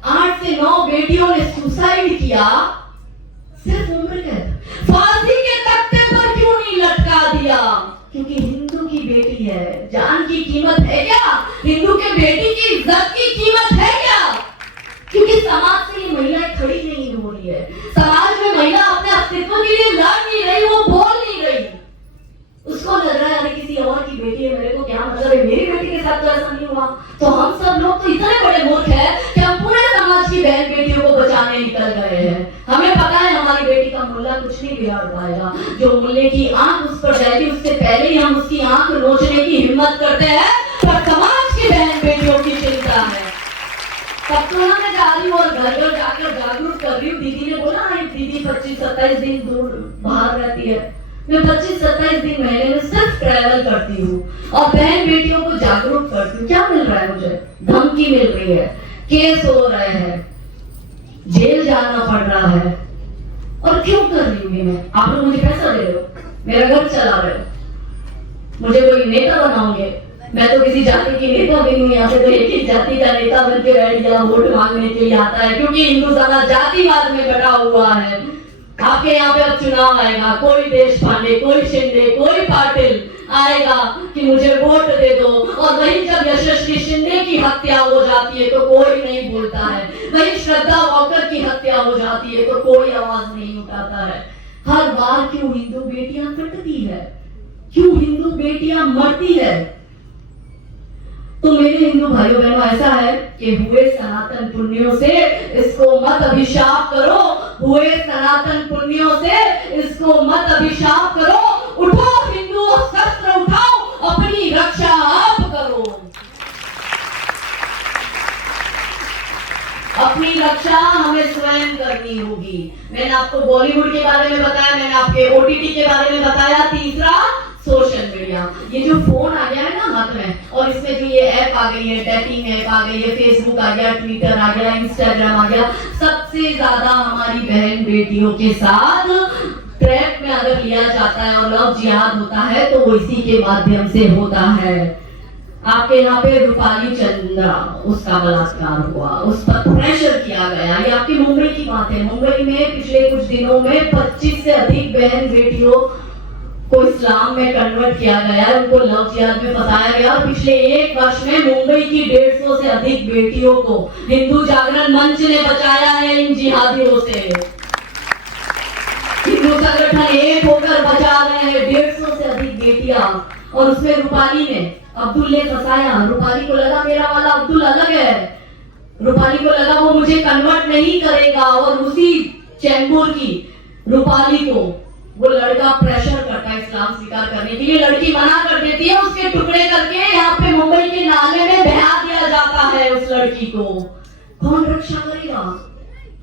8 से 9 बेटियों ने सुसाइड किया, सिर्फ उम्र कैद, फांसी के तख्ते पर क्यों नहीं लटका दिया? क्योंकि हिंदू की बेटी है, जान की कीमत है क्या? हिंदू के बेटी की इज्जत की कीमत है क्या? क्योंकि समाज से ये महिलाएं खड़ी नहीं हो रही है, समाज में महिला अपने अस्तित्व के लिए लड़ नहीं रही, वो बोल नहीं रही। उसको लग रहा है अरे किसी और की बेटी है, मेरे को क्या मतलब है, मेरी बेटी के साथ तो ऐसा नहीं हुआ। तो हम सब लोग तो इतने बड़े मूर्ख हैं कि हम पूरे समाज की बहन बेटियों को बचाने निकल गए हैं। हमें जाएगा। जो मूल्य की आंख उस पर जाएगी उससे पहले ही हम उसकी आंख नोचने की हिम्मत करते हैं, पर समाज की बहन बेटियों की चिंता है। तब तो ना मैं जा रही हूँ और घर घर जाकर जागरूक कर रही हूँ। दीदी ने बोला दीदी 25-27 दिन दूर बाहर रहती है। मैं 25-27 दिन महीने में सिर्फ ट्रैवल करती हूँ और बहन बेटियों को जागरूक करती हूँ। क्या मिल रहा है मुझे? धमकी मिल रही है, केस हो रहे हैं, जेल जाना पड़ रहा है। और क्यों कर रही हूँ मैं? आप लोग मुझे पैसा दे रहे हो, मेरा घर चला रहे हो, मुझे कोई नेता बनाओगे। मैं तो किसी जाति की नेता भी नहीं, यहाँ पे तो एक ही जाति का नेता बन के बैठ गया, वोट मांगने के लिए आता है, क्योंकि हिंदू समाज जातिवाद में बटा हुआ है। आपके यहाँ पे अब चुनाव आएगा, कोई देश पांडे, कोई शिंदे, कोई पाटिल आएगा कि मुझे वोट दे दो, और वही जब यशस्वी शिंदे की हत्या हो जाती है तो कोई नहीं बोलता है, वही श्रद्धा वॉकर की हत्या हो जाती है तो कोई आवाज नहीं उठाता है। हर बार क्यों हिंदू बेटियां कटती है, क्यों हिंदू बेटियां मरती है? तो मेरे हिंदू भाइयों बहनों, ऐसा है कि हुए सनातन पुण्यों से इसको मत अभिशाप करो, हुए सनातन पुण्यों से इसको मत अभिशाप करो। उठो हिंदू, शस्त्र उठाओ, अपनी रक्षा आप करो, अपनी रक्षा हमें स्वयं करनी होगी। मैंने आपको बॉलीवुड के बारे में बताया, मैंने आपके OTT के बारे में बताया। तीसरा, सोशल मीडिया। ये जो फोन आ गया है ना हाथ में, और इसमें जो ये ऐप आ गई है, डेटिंग ऐप आ गई है, फेसबुक आ गया, ट्विटर आ गया, इंस्टाग्राम आ गया, सबसे ज्यादा हमारी बहन बेटियों के साथ ट्रैप में अगर लिया जाता है और लव जिहाद होता है तो वो इसी के माध्यम से होता है। आपके यहाँ पे रूपाली चंद्रा, उसका बलात्कार हुआ, उस पर प्रेशर किया गया। ये आपकी मुंबई की बात है। मुंबई में पिछले कुछ दिनों में 25 से अधिक बहन बेटियों को इस्लाम में कन्वर्ट किया गया, उनको लव जिहाद में फंसाया गया। और पिछले 1 वर्ष में मुंबई की 150 से अधिक बेटियों को हिंदू जागरण मंच ने बचाया है इन जिहादियों से। हिंदू संगठन एक होकर बचा रहे हैं 150 से अधिक बेटियां। और उसमें रूपाली ने, अब्दुल ने फंसाया। रूपाली को लगा मेरा वाला अब्दुल अलग है, रूपाली को लगा वो मुझे कन्वर्ट नहीं करेगा, और उसी चैम्बूर की रूपाली को वो लड़का प्रेशर करता है इस्लाम स्वीकार करने के लिए। लड़की मना कर देती है, उसके टुकड़े करके यहाँ पे मुंबई के नाले में बहा दिया जाता है उस लड़की को। कौन रक्षा करेगा?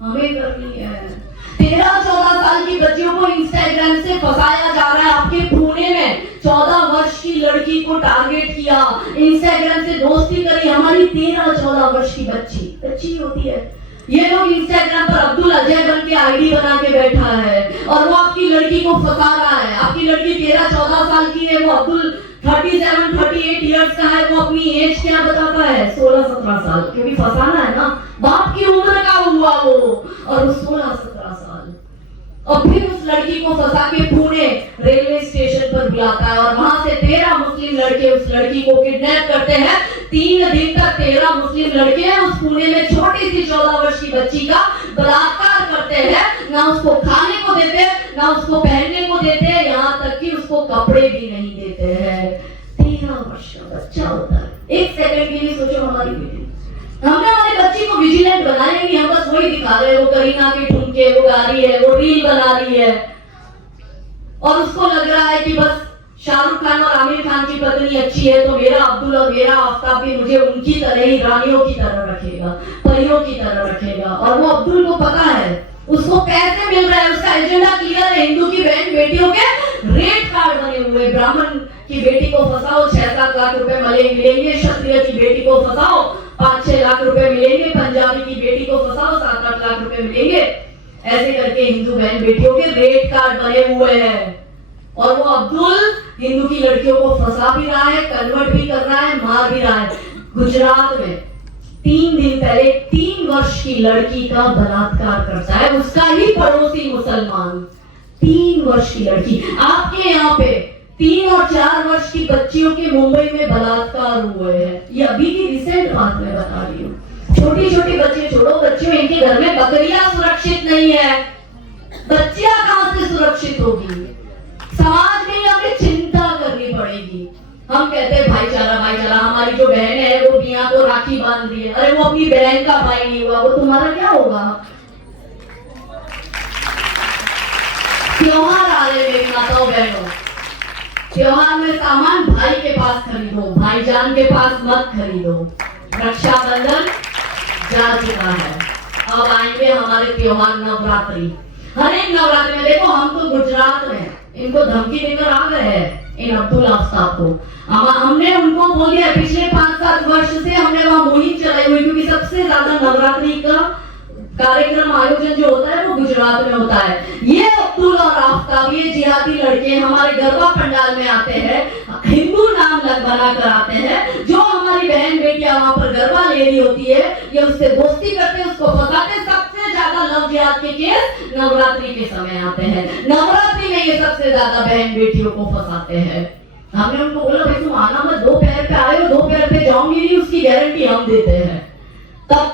हमें करनी है। 13-14 साल की बच्चियों को इंस्टाग्राम से फंसाया जा रहा है। आपके पुणे में 14 वर्ष की लड़की को टारगेट किया, इंस्टाग्राम से दोस्ती करी। हमारी 13-14 वर्ष की बच्ची होती है। ये लोग इंस्टाग्राम पर अब्दुल अजय बन के आईडी बना के बैठा है और वो आपकी लड़की को फंसा रहा है। आपकी लड़की 13-14 साल की है, वो अब्दुल 37-38 इयर्स का है। वो अपनी एज क्या बताता है? 16-17 साल, क्योंकि फंसाना है ना। बाप की उम्र का हुआ वो, और वो 16-17 साल। और फिर उस लड़की को फंसा के पुणे रेलवे स्टेशन पर बुलाता है और वहां से 13 मुस्लिम लड़के उस लड़की को किडनैप करते हैं। 3 दिन तक 13 मुस्लिम लड़के उस पुणे में छोटी सी 14 वर्ष की बच्ची का बलात्कार करते हैं। ना उसको खाने को देते, ना उसको पहनने को देते, यहाँ तक कि उसको कपड़े भी नहीं देते हैं। 13 वर्ष का बच्चा होता है। 1 सेकंड के लिए सोचो, हमारी बेटी, हमने हमारे बच्ची को विजिलेंट बनाया नहीं, हम बस वही दिखा रहे हैं, वो करीना के ठुमके वो गा रही है, वो रील बना रही है, और उसको लग रहा है कि बस शाहरुख खान और आमिर खान की पत्नी अच्छी है तो मेरा अब्दुल और मेरा आफ्ताब भी मुझे उनकी तरह ही रानियों की तरह रखेगा, परियों की तरह रखेगा। और वो अब्दुल को पता है, उसको पैसे मिल रहे हैं, उसका एजेंडा क्लियर है। हिंदू की बहन बेटियों के रेट कार्ड बने हुए। ब्राह्मण की बेटी को फंसाओ 6-7 लाख रुपए मिलेंगे, क्षत्रिय की बेटी को फंसाओ 5-6 लाख रुपए मिलेंगे, पंजाबी की बेटी को फंसाओ 7-8 लाख रुपए मिलेंगे। ऐसे करके हिंदू बहन बेटियों के रेट कार्ड बने हुए हैं। और वो अब्दुल हिंदू की लड़कियों को फंसा भी रहा है, कन्वर्ट भी कर रहा है, मार भी रहा है। गुजरात में 3 दिन पहले 3 वर्ष की लड़की का बलात्कार करता है उसका ही पड़ोसी मुसलमान। 3 वर्ष की लड़की। आपके यहाँ पे 3 और 4 वर्ष की बच्चियों के मुंबई में बलात्कार हुए हैं। ये अभी की रिसेंट बात मैं बता रही हूँ। छोटी छोटी बच्चे छोड़ो, बच्चियों, इनके घर में बकरियां सुरक्षित नहीं है, बच्चियां कहां से सुरक्षित होगी? समाज में हमें चिंता करनी पड़ेगी। हम कहते हैं भाईचारा भाईचारा, हमारी जो बहन है वो मियां को राखी बांध रही है, अरे वो अपनी बहन का भाई नहीं हुआ, वो तुम्हारा क्या होगा? क्यों त्योहार आ रहे मेरी माताओं बहनों, त्योहार में सामान भाई के पास खरीदो, भाईजान के पास मत खरीदो। रक्षाबंधन जा चुका है, अब आएंगे हमारे त्योहार नवरात्रि। हर एक नवरात्रि में देखो, हम तो गुजरात में इनको धमकी देकर आ गए हैं इन अब्दुल आफ्ताब को। हमने उनको बोल दिया, पिछले 5-7 वर्ष से हमने वहां मुहिम चलाई हुई, क्योंकि सबसे ज्यादा नवरात्रि का कार्यक्रम आयोजन जो होता है वो गुजरात में होता है। ये अब्दुल और आफ्ताब, ये जिहादी लड़के हमारे गरबा पंडाल में आते हैं, हिंदू नाम बना कर आते हैं। जो हमारी बहन बेटियां वहां पर गरबा ले रही होती है, ये उससे दोस्ती करते, उसको फंसाते। सबसे ज्यादा लव जिहाद के केस नवरात्रि के समय आते हैं। नवरात्रि में ये सबसे ज्यादा बहन बेटियों को फंसाते हैं। हमने उनको बोला, भाई तुम आना मत, 2 पैर पे आए हो, 2 पैर पे जाओगी नहीं, उसकी गारंटी हम देते हैं। तब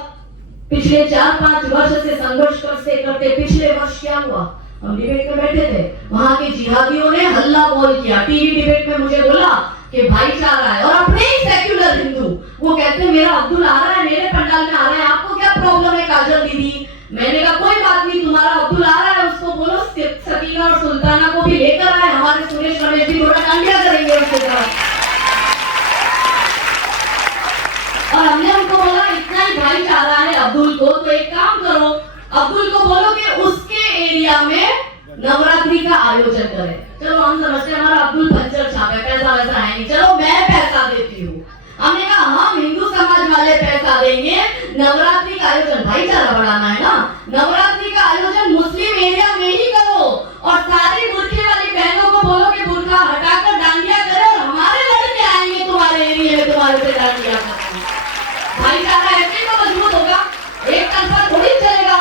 पिछले 4-5 वर्ष से संघर्ष करते करते पिछले वर्ष क्या हुआ, हम डिबेट में बैठे थे, वहां के जिहादियों ने हल्ला बोल किया। टीवी डिबेट में मुझे बोला कि भाईचारा है, और अपने ही सेक्युलर हिंदू वो कहते हैं मेरा अब्दुल आ रहा है, मेरे पंडाल में आ रहा है, आपको क्या प्रॉब्लम है काजल दीदी। मैंने कहा कोई बात नहीं, तुम्हारा अब्दुल आ रहा है, उसको बोलो सकीना और सुल्ताना को भी लेकर आए, हमारे सुरेश रमेश जी थोड़ा डांडिया करेंगे उसके साथ। और हमने उनको बोला इतना ही भाईचारा है अब्दुल को, तो एक काम करो, अब्दुल को बोलो कि उसके एरिया में नवरात्रि का आयोजन करें। चलो हम समझते हैं हमारा अब्दुल पंचर छाप है, पैसा वैसा है नहीं, चलो मैं पैसा देती हूँ। हमने कहा हम हिंदू समाज वाले पैसा देंगे, नवरात्रि का आयोजन भाईचारा बढ़ाना है ना, नवरात्रि का आयोजन मुस्लिम एरिया में ही करो, और सारी बुर्के वाली बहनों को बोलो कि बुर्का हटाकर डांडिया करो, और हमारे लड़के आएंगे तुम्हारे एरिया में तुम्हारे से डांडिया करने। भाईचारा ऐसे तो मजबूत होगा, एक तरफा थोड़ी चलेगा।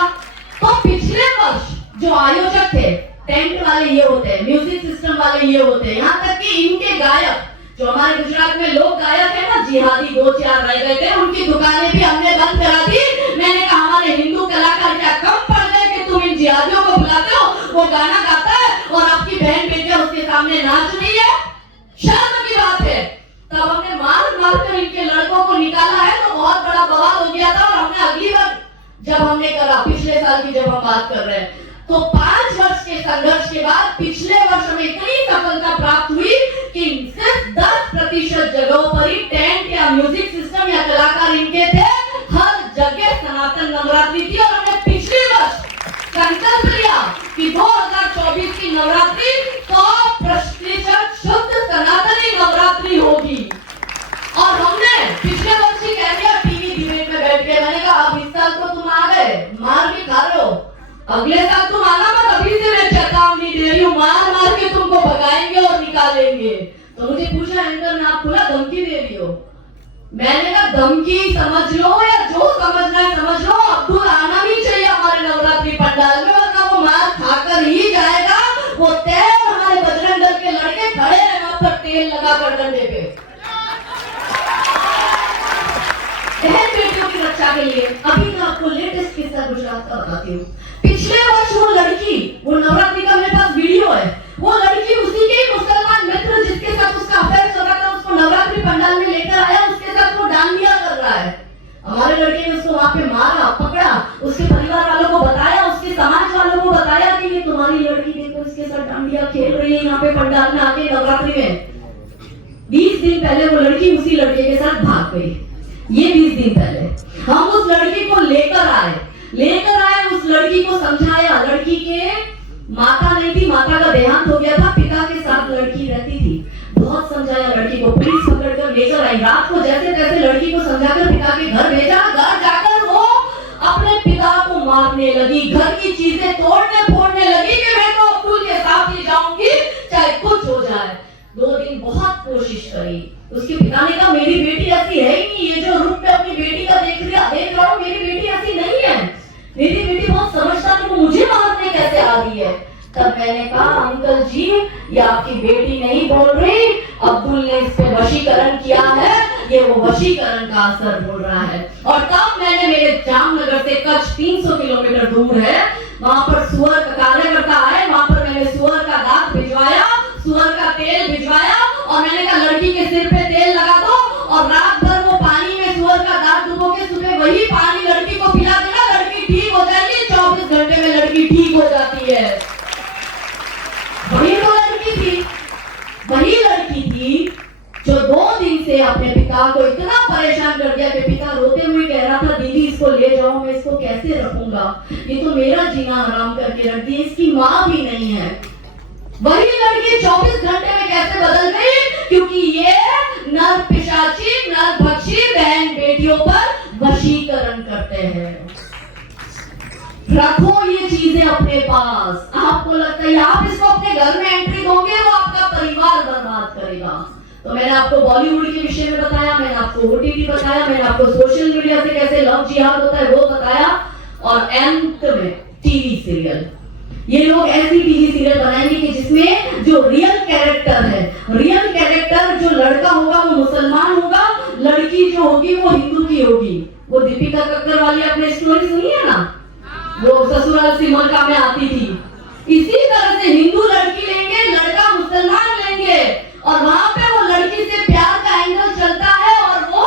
तो पिछले वर्ष जो आयोजक थे, टेंट वाले ये होते हैं, म्यूजिक सिस्टम वाले ये होते हैं, यहाँ तक कि इनके गायक जो हमारे गुजरात में लोग गायक है ना, जिहादी 2-4 रह गए थे, उनकी दुकानें भी हमने बंद करा दी। मैंने कहा हमारे हिंदू कलाकार क्या कम पड़ गए कि तुम इन जिहादियों को बुलाते हो, वो गाना गाता है और आपकी बहन बेटियां उसके सामने नाच रही है, शर्म की बात है। तब हमने मार कर इनके लड़कों को निकाला है, तो बहुत बड़ा बवाल हो गया था। और हमने अगली बार जब हमने करा, पिछले साल की जब हम बात कर रहे हैं, तो 5 वर्ष के संघर्ष के बाद पिछले वर्ष में इतनी सफलता प्राप्त हुई कि सिर्फ 10% जगहों पर ही टेंट या म्यूजिक सिस्टम या कलाकार इनके थे, हर जगह सनातन नवरात्रि थी। और हमने पिछले वर्ष संकल्प लिया कि 2024 की नवरात्रि 100% शुद्ध सनातनी नवरात्रि होगी। और हमने पिछले वर्ष ही कह दिया टीवी डिबेट में बैठ के, मैंने कहा अब इस साल तो तुम आ गए, मार भी खा रहे हो, अगले साल तुम आना मत, अभी से मैं चेतावनी दे रही हूँ, मार के तुमको भगाएंगे और निकालेंगे। तो मुझे पूछा एंकर ने, आप पूरा धमकी दे रही हो। मैंने कहा धमकी समझ लो या जो समझना है समझ लो, अब्दुल आना भी चाहिए हमारे नवरात्रि पंडाल में, वरना वो मार खाकर ही जाएगा। वो तेल हमारे बजरंग दल के लड़के खड़े हैं वहां पर तेल लगाकर डंडे पे, बहन बेटियों की रक्षा के लिए। अभी मैं आपको लेटेस्ट किस्सा गुजरात का बताती हूँ। पिछले वर्ष वो लड़की, वो नवरात्रि का मेरे पास वीडियो है, वो लड़की उसी के मुसलमान मित्र जिसके साथ उसका अफेयर चल रहा था, उसको नवरात्रि पंडाल में लेकर आया, उसके साथ वो डांडिया कर रहा है। हमारे लड़के ने उसको वहां पे मारा, पकड़ा, उसके परिवार वालों को बताया, उसके समाज वालों को बताया कि ये तुम्हारी लड़की देखो इसके साथ डांडिया खेल रही है यहाँ पे पंडाल में आके नवरात्रि में। 20 दिन पहले वो लड़की उसी लड़के के साथ भाग गई। ये 20 दिन पहले हम उस लड़की को लेकर आए, उस लड़की को समझाया। लड़की के माता नहीं थी, माता का देहांत हो गया था, पिता के साथ लड़की रहती थी। बहुत समझाया लड़की को, पुलिस पकड़कर लेकर आई। रात को जैसे तैसे लड़की को समझाकर पिता के घर भेजा। घर जाकर वो अपने पिता को मारने लगी, घर की चीजें तोड़ने फोड़ने लगी कि मैं तो अब्दुल के साथ ही जाऊंगी चाहे कुछ हो जाए। 2 दिन बहुत कोशिश करी। उसके पिता ने कहा मेरी बेटी ऐसी है ही नहीं, ये जो रूप में अपनी बेटी का देख रहा हूँ, मेरी बेटी ऐसी नहीं है, मेरी बेटी बहुत समझदार है, मुझे मारने कैसे आ रही है। तब मैंने कहा अंकल जी ये आपकी बेटी नहीं बोल रही, अब्दुल ने इस पे वशीकरण किया है, ये वो वशीकरण का असर बोल रहा है। और तब मैंने मेरे जामनगर से कच्छ 300 किलोमीटर दूर है, वहां पर सुअर का कार्यकर्ता आए, वहां पर मैंने सुअर का दांत भिजवाया, सुअर का तेल भिजवाया, और मैंने कहा लड़की के सिर पे तेल लगा दो और रात भर वो पानी में सुअर का दांत डुबो के सुबह वही पानी लड़की को पिला देना, लड़की ठीक हो जाएगी। 24 घंटे में लड़की ठीक हो जाती है। लड़की जो 2 दिन से अपने पिता को इतना परेशान कर दिया कि पिता रोते हुए कह रहा था दीदी इसको ले जाओ, मैं इसको कैसे रखूंगा, ये तो मेरा जीना हराम करके रख दिया, इसकी माँ भी नहीं है। वही लड़की 24 घंटे में कैसे बदल गई? क्योंकि ये नर पिशाची नर भक्षी बहन बेटियों पर वशीकरण करते हैं। रखो ये चीजें अपने पास। आपको लगता है आप इसको अपने घर में एंट्री दोगे, वो आपका परिवार बर्बाद करेगा। तो मैंने आपको बॉलीवुड के विषय में बताया, मैंने आपको ओटीटी बताया, मैंने आपको सोशल मीडिया से कैसे लव जिहाद होता है वो बताया, और अंत में टीवी सीरियल। ये लोग ऐसी टीवी सीरियल बनाएंगे कि जिसमें जो रियल कैरेक्टर है, रियल कैरेक्टर जो लड़का होगा वो मुसलमान होगा, लड़की जो होगी वो हिंदू की होगी। वो दीपिका कक्कर वाली आपने स्टोरी सुनी है ना, वो ससुराल सिमर का में आती थी। इसी तरह से हिंदू लड़की लेंगे, लड़का मुसलमान लेंगे, और वहां पे वो लड़की से प्यार का एंगल चलता है और वो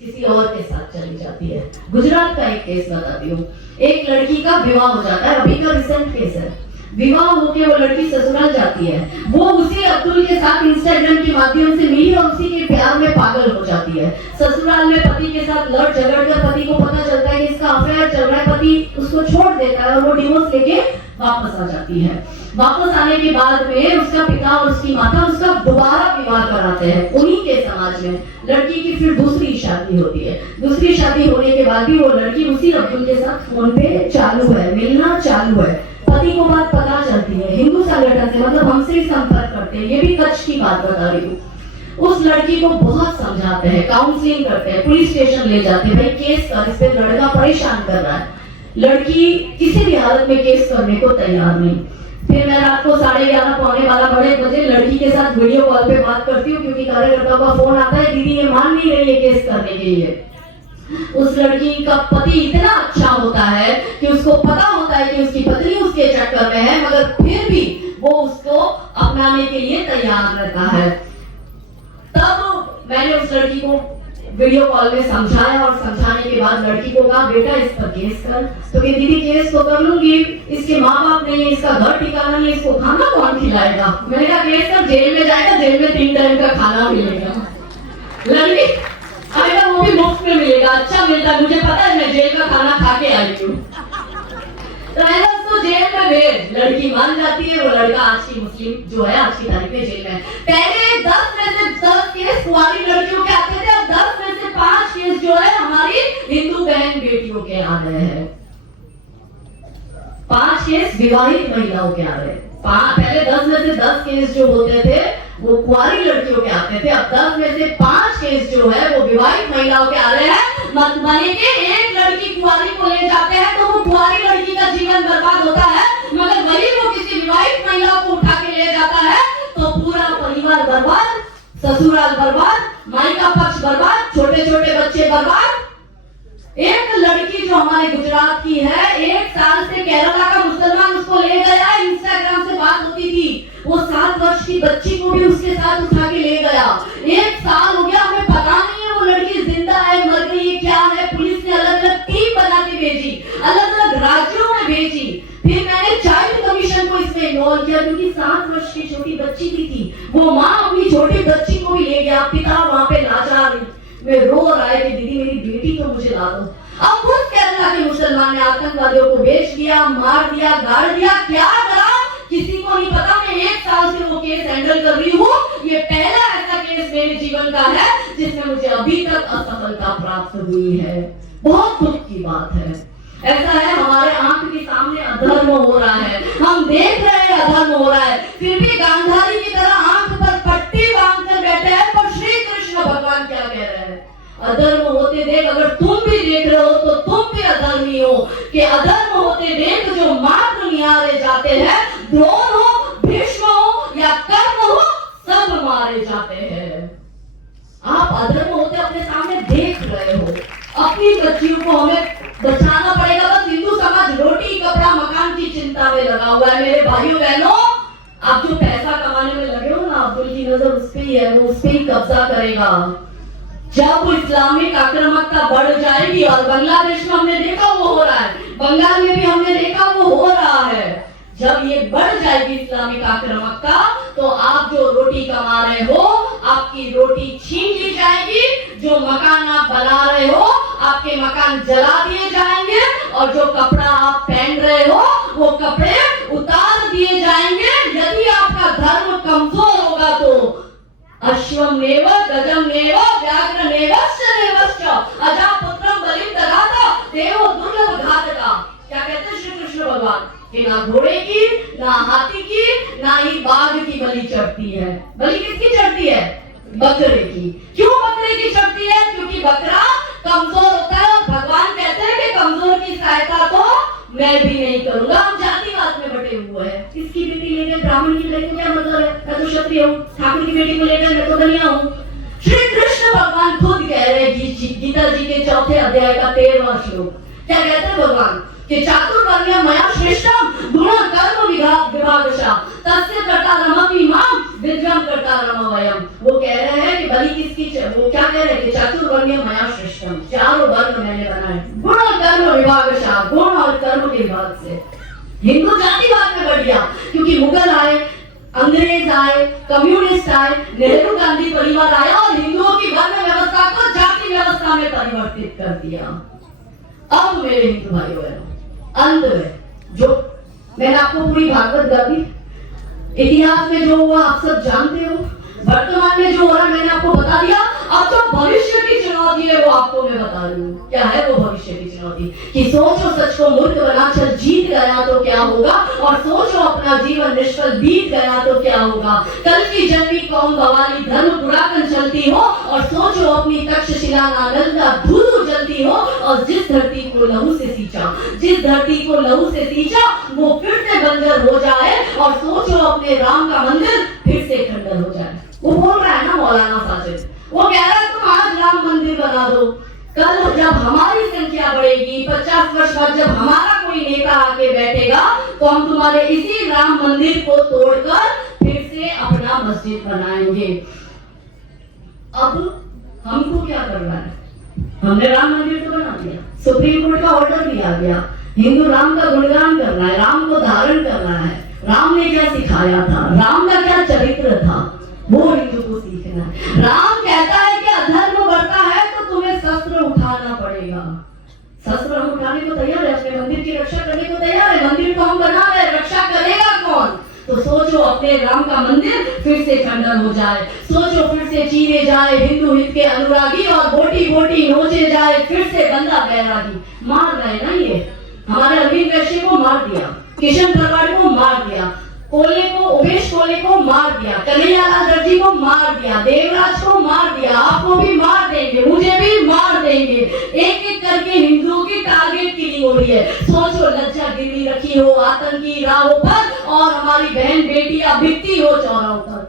किसी और के साथ चली जाती है। गुजरात का एक केस बताती हूँ। एक लड़की का विवाह हो जाता है, अभी का रिसेंट केस है। विवाह होके वो लड़की ससुराल जाती है, वो उसी अब्दुल के साथ इंस्टाग्राम के माध्यम से मिली और उसी के प्यार में पागल हो जाती है। ससुराल में पति के साथ लड़ झगड़ कर पति को पता चलता है कि इसका अफेयर चल रहा है, पति उसको छोड़ देता है और वो डिवोर्स लेके वापस आ जाती है। वापस आने के बाद में उसका पिता और उसकी माता उसका दोबारा विवाह कराते हैं उन्हीं के समाज में। लड़की की फिर दूसरी शादी होती है। दूसरी शादी होने के बाद भी वो लड़की उसी अब्दुल के साथ फोन पे चालू है, मिलना चालू है। पति को बात पता चलती है, हिंदू संगठन से मतलब हमसे ही संपर्क करते हैं। ये भी कच्छ की बात बता रही हूँ। उस लड़की को बहुत समझाते हैं, काउंसलिंग करते हैं, पुलिस स्टेशन ले जाते हैं, भाई केस कर, इस पे लड़का परेशान कर रहा है। लड़की किसी भी हालत में केस करने को तैयार नहीं। फिर मैं रात को 11:30 पौने 12 बजे लड़की के साथ वीडियो कॉल पे बात करती हूँ, क्योंकि कार्यकर्ता का फोन आता है, दीदी ये मान नहीं रही है केस करने के लिए। उस लड़की का पति इतना अच्छा होता है कि उसको पता होता है कि उसकी पत्नी उसके चक्कर में है, मगर फिर भी वो उसको अपनाने के लिए तैयार रहता है। तब मैंने उस लड़की को वीडियो कॉल में समझाया और समझाने के बाद लड़की को कहा बेटा इस पर केस कर। तो कि दीदी केस तो कर लूंगी, इसके माँ बाप नहीं है, इसका घर ठिकाना नहीं, इसको खाना कौन खिलाएगा। मैंने कहा केस कर, जेल में जाएगा, जेल में 3 टाइम का खाना मिलेगा। लड़की अरे वो भी मुफ्त में मिलेगा, अच्छा मिलता है, मुझे पता है, मैं जेल का खाना खा के आई हूँ। तो मैंने उसको जेल में भेज। लड़की मान जाती है, वो लड़का आज की मुस्लिम जो है आज की तारीख में जेल में। पहले 10 में से 10 केस कुंवारी लड़कियों के आते थे, अब 10 में से 5 केस जो है हमारी हिंदू बहन बेटियों के आ रहे हैं। 5 केस विवाहित महिलाओं के आ रहे हैं। पहले 10 में से 10 केस जो होते थे वो कुंवारी लड़कियों के आते थे, अब 10 में से 5 केस जो है वो विवाहित महिलाओं के आ रहे हैं। माने के एक लड़की कुंवारी को ले जाते हैं तो वो कुंवारी लड़की का जीवन बर्बाद होता है, मगर वही वो किसी विवाहित महिला को उठा के ले जाता है तो पूरा परिवार बर्बाद, ससुराल बर्बाद, माई का पक्ष बर्बाद, छोटे छोटे बच्चे बर्बाद। एक लड़की जो हमारे गुजरात की है, 1 साल से केरला का मुसलमान उसको ले गया, इंस्टाग्राम से बात होती थी, वो 7 वर्ष की बच्ची को भी उसके साथ उठा के ले गया। 1 साल हो गया, हमें पता नहीं है वो लड़की जिंदा है मर गई है क्या है। पुलिस ने अलग अलग टीम बना के भेजी, अलग अलग राज्यों में भेजी। फिर मैंने चाइल्ड कमीशन को इसमें इन्वॉल्व किया, क्योंकि 7 वर्ष की छोटी बच्ची थी। वो माँ अपनी छोटी बच्ची को भी ले गया, पिता वहां पे लाचार वे रो रहा है कि दीदी मेरी बेटी तो मुझे ला दो। अब खुद केरला के मुसलमान ने आतंकवादियों को बेच दिया, मार दिया, गाड़ दिया, क्या करा किसी को नहीं पता। मैं 1 साल से वो केस हैंडल कर रही हूँ। ये पहला ऐसा केस मेरे जीवन का है जिसमें मुझे अभी तक असफलता प्राप्त हुई है। बहुत दुख की बात है। ऐसा है हमारे आंख के सामने अधर्म हो रहा है, हम देख रहे हैं अधर्म हो रहा है, फिर भी गांधारी की तरह आंख पर पट्टी बांध कर बैठे हैं। पर श्री कृष्ण भगवान क्या कह रहे हैं? अधर्म होते देख, अगर तुम भी देख रहे हो तो तुम भी अधर्मी हो, कि अधर्म होते देख जो मात्र निहारे जाते हैं, द्रोण हो, भीष्म हो या कर्ण हो, सब मारे जाते हैं। आप अधर्म होते अपने सामने देख रहे हो। अपनी बच्चियों को हमें बचाना पड़ेगा। बस हिंदू समाज रोटी कपड़ा मकान की चिंता में लगा हुआ है। मेरे भाइयों बहनों, आप जो पैसा कमाने में लगे हो ना, अब्दुल की नजर उस पे ही है, वो उस पे ही कब्जा करेगा। जब इस्लामिक आक्रामकता बढ़ जाएगी, और बांग्लादेश में हमने देखा वो हो रहा है, बंगाल में भी हमने देखा वो हो रहा है, जब ये बढ़ जाएगी इस्लामिक आक्रामकता, तो आप जो रोटी कमा रहे हो आपकी रोटी छीन ली जाएगी, जो मकान आप बना रहे हो आपके मकान जला दिए जाएंगे, और जो कपड़ा आप पहन रहे हो वो कपड़े उतार दिए जाएंगे। यदि आपका धर्म कमजोर होगा तो अश्वमेव गजमेव व्याघ्रमेवश्च देवश्च अजापुत्रं बलिं ददाता देवो दुर्लभ घातका। क्या कहते हैं श्री कृष्ण भगवान कि ना घोड़े की, ना हाथी की, ना ही बाघ की बलि चढ़ती है। बलि किसकी चढ़ती है? बकरे की। क्यों बकरे की चढ़ती है? क्योंकि बकरा कमजोर होता है, और भगवान कहते हैं कि कमजोर की सहायता तो मैं भी नहीं करूंगा। हम जातिवाद में बटे हुए हैं। किसकी बेटी लेकर ब्राह्मण की लेकर क्या मतलब है? मैं तो क्षत्रिय हूँ, ठाकुर की बेटी को लेकर मैं तो धनिया हूँ। श्री कृष्ण भगवान खुद कह रहे हैं गीता जी के 4 अध्याय का 13वां श्लोक। क्या कहते हैं भगवान कि चातुर्वर्ण्यं मया श्रेष्ठं गुण कर्म विभागशः तस्य कर्तारमपि मां विद्यं कर्तारम वयम्। वो कह रहे हैं कि बलि किसकी, वो क्या कह रहे हैं कि चातुर्वर्ण्यं मया श्रेष्ठं, 4 वर्ण मैंने बनाए, गुण कर्म विभागशः, गुण और कर्म के विभाग से। हिंदू जातिवाद में बढ़ गया, क्योंकि मुगल आए, अंग्रेज आए, कम्युनिस्ट आए, नेहरू गांधी परिवार आया और हिंदुओं की वर्ण व्यवस्था को जाति व्यवस्था में परिवर्तित कर दिया। अब मेरे हिंदू भाइयों बहनों, अंत में जो मैंने आपको पूरी भागवत गा दी, इतिहास में जो हुआ आप सब जानते हो, वर्तमान में जो हो रहा है मैंने आपको बता दिया। अब जो भविष्य की चुनौती है वो आपको मैं बता रही हूँ। क्या है वो भविष्य की चुनौती? कि सोचो सच को मूर्ख बना चल जीत गया तो क्या होगा, और सोचो अपना जीवन निष्फल बीत गया तो क्या होगा। कल की जन्मी कौम बवाली धर्म पुरातन चलती हो, और सोचो अपनी तक्षशिला नालंदा धूल जलती हो, और जिस धरती को लहू से सींचा, जिस धरती को लहू से सींचा वो फिर से बंजर हो जाए, और सोचो अपने राम का मंदिर फिर से खंडर हो जाए। वो बोल रहा है ना मौलाना साजिद, वो कह रहा है तुम आज राम मंदिर बना दो, कल जब हमारी संख्या बढ़ेगी, 50 वर्ष बाद जब हमारा कोई नेता आके बैठेगा तो हम तुम्हारे इसी राम मंदिर को तोड़कर फिर से अपना मस्जिद बनाएंगे। अब हमको क्या करना है? हमने राम मंदिर तो बना दिया, सुप्रीम कोर्ट का ऑर्डर भी आ गया, हिंदू राम का गुणगान करना है, राम को धारण करना है। राम ने क्या सिखाया था, राम का क्या चरित्र था, वो हिंदू को सीखना है। राम कहता है कि अधर्म बढ़ता है तो तुम्हें शस्त्र उठाना पड़ेगा। शस्त्र हम उठाने को तैयार है, अपने मंदिर की रक्षा करने को तैयार है। मंदिर को हम बना रहे, रक्षा करेगा कौन? तो सोचो अपने राम का मंदिर फिर से खंडन हो जाए, सोचो फिर से चीरे जाए हिंदू हित के अनुरागी, और बोटी बोटी नोचे जाए फिर से बंदा बैरागी। मार रहे ना ये, हमारे अरविंद वैश्य को मार दिया, किशन तरवाड़ी को मार दिया, कोले को, उमेश कोले को मार दिया, कन्हैयालाल दर्जी को मार दिया, देवराज को मार दिया, आपको भी मार देंगे, मुझे भी मार देंगे। एक एक करके हिंदुओं की टारगेट किलिंग हो रही है। सोचो लज्जा गिरवी रखी हो आतंकी राहों पर, और हमारी बहन बेटियां बिकती हो चौराहों पर।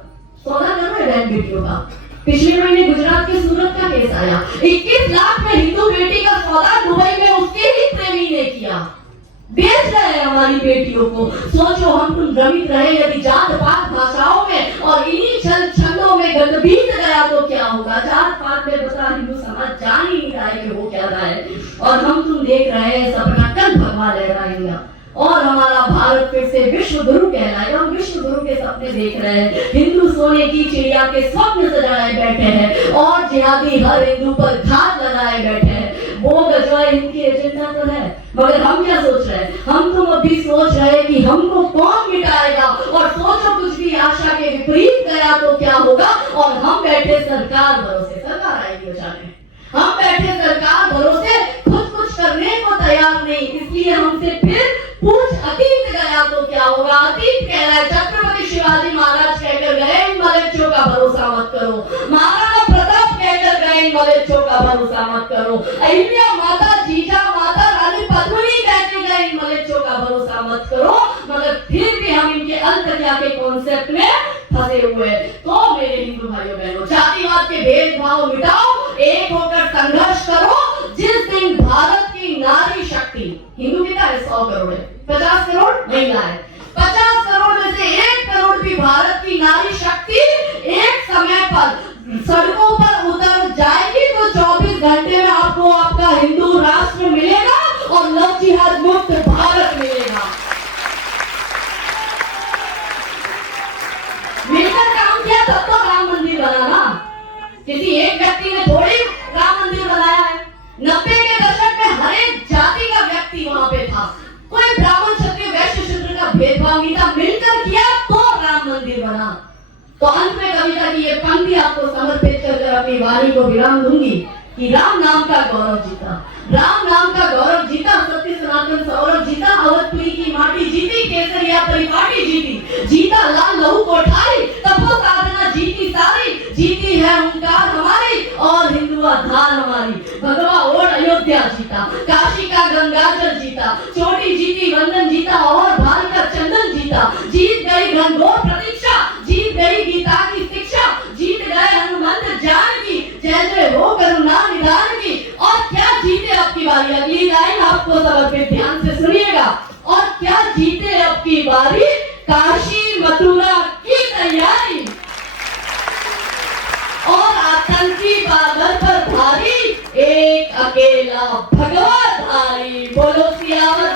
सौदा कर रहे बहन बेटियों का। पिछले महीने गुजरात के सूरत का केस आया, 21 लाख में हिंदू बेटी का सौदा दुबई में उसके ही प्रेमी ने किया, बेच रहे हैं हमारी बेटियों को। सोचो हम तुम भ्रमित रहे यदि जात पात भाषाओं में और इन्हीं छंदों में गंद बीत गया तो क्या होगा। जात पात में बता हिंदू समाज जान ही नहीं रहा है कि वो क्या रहा है, और हम तुम देख रहे हैं सपना कल भगवा लहराएगा, और हमारा भारत फिर से विश्व गुरु कहलाएगा। हम विश्व गुरु के सपने देख रहे हैं, हिंदू सोने की चिड़िया के स्वप्न सजाए बैठे हैं, और जिहादी हर हिंदू पर घात लगाए बैठे हैं। वो गजवा इनकी एजेंडा तो है, मगर हम क्या सोच रहे हैं? हम तुम अभी सोच रहे हैं कि हमको कौन मिटाएगा, और सोचो कुछ भी आशा के विपरीत गया तो क्या होगा। और हम बैठे सरकार भरोसे, सरकार आएगी बचाने, हम बैठे सरकार भरोसे खुद कुछ करने को तैयार नहीं। इसलिए हमसे फिर पूछ अतीत गया तो क्या होगा। अतीत कह रहा है छत्रपति शिवाजी महाराज कहकर गए इन मलेच्छों का भरोसा मत करो, महाराणा प्रताप कहकर गए इन मलेच्छों का भरोसा मत करो, अहिल्या माता, जीजा माता, रानी पद्मिनी कहकर गए इन मलेच्छों का भरोसा मत करो। मगर फिर भी हम इनके अल्पज्ञा के कॉन्सेप्ट में फंसे हुए। तो मेरे हिंदू भाइयों बहनों, जातिवाद के भेदभाव मिटाओ, एक होकर संघर्ष करो। जिस दिन भारत की नारी शक्ति, हिंदू कितना है? 100 करोड़ है, 50 करोड़ महिला है, 50 करोड़ में से 1 करोड़ भी भारत की नारी शक्ति एक समय पर सड़कों पर उतर जाएगी तो 24 घंटे में आपको आपका हिंदू राष्ट्र मिलेगा और लव जिहाद मुक्त भारत मिलेगा। मिलकर काम किया तब तो राम मंदिर बना ना। किसी एक व्यक्ति ने थोड़ी राम मंदिर बनाया है। 90 के दशक में हर एक जाति का व्यक्ति वहां पे था, कोई ब्राह्मण क्षत्रिय वैश्य शूद्र का भेदभाव नहीं था, मिलकर किया तो राम मंदिर बना। तो अंत में कविता की ये पंक्ति आपको समर्पित कर अपनी वाणी को विराम दूंगी कि राम नाम का गौरव जीता, राम नाम का गौरव जीता, सत्य सनातन सौरभ जीता, अवधपुरी की माटी जीती, केसरिया परिपाटी जीती, जीता लाल लहू कोठारी, तपो साधना जीती सारी, जीती है ओंकार हमारी और हिंदू आधार हमारी, भगवा और अयोध्या जीता, काशी का गंगाजल जीता, चोटी जीती, वंदन जीता और भाल का चंदन जीता, जीत गई घनघोर प्रतीक्षा, जीत गई गीता की शिक्षा, जीत गए हनुमंत जानकी, जय जय हो करुणा निधान की। और क्या जीते अब की बारी, अगली लाइन आपको समर्पित, ध्यान से सुनिएगा। और क्या जीते अब की बारी, काशी मथुरा की तैयारी, और आतंकी बादल पर भारी, एक अकेला भगवा धारी, बोलो सियावत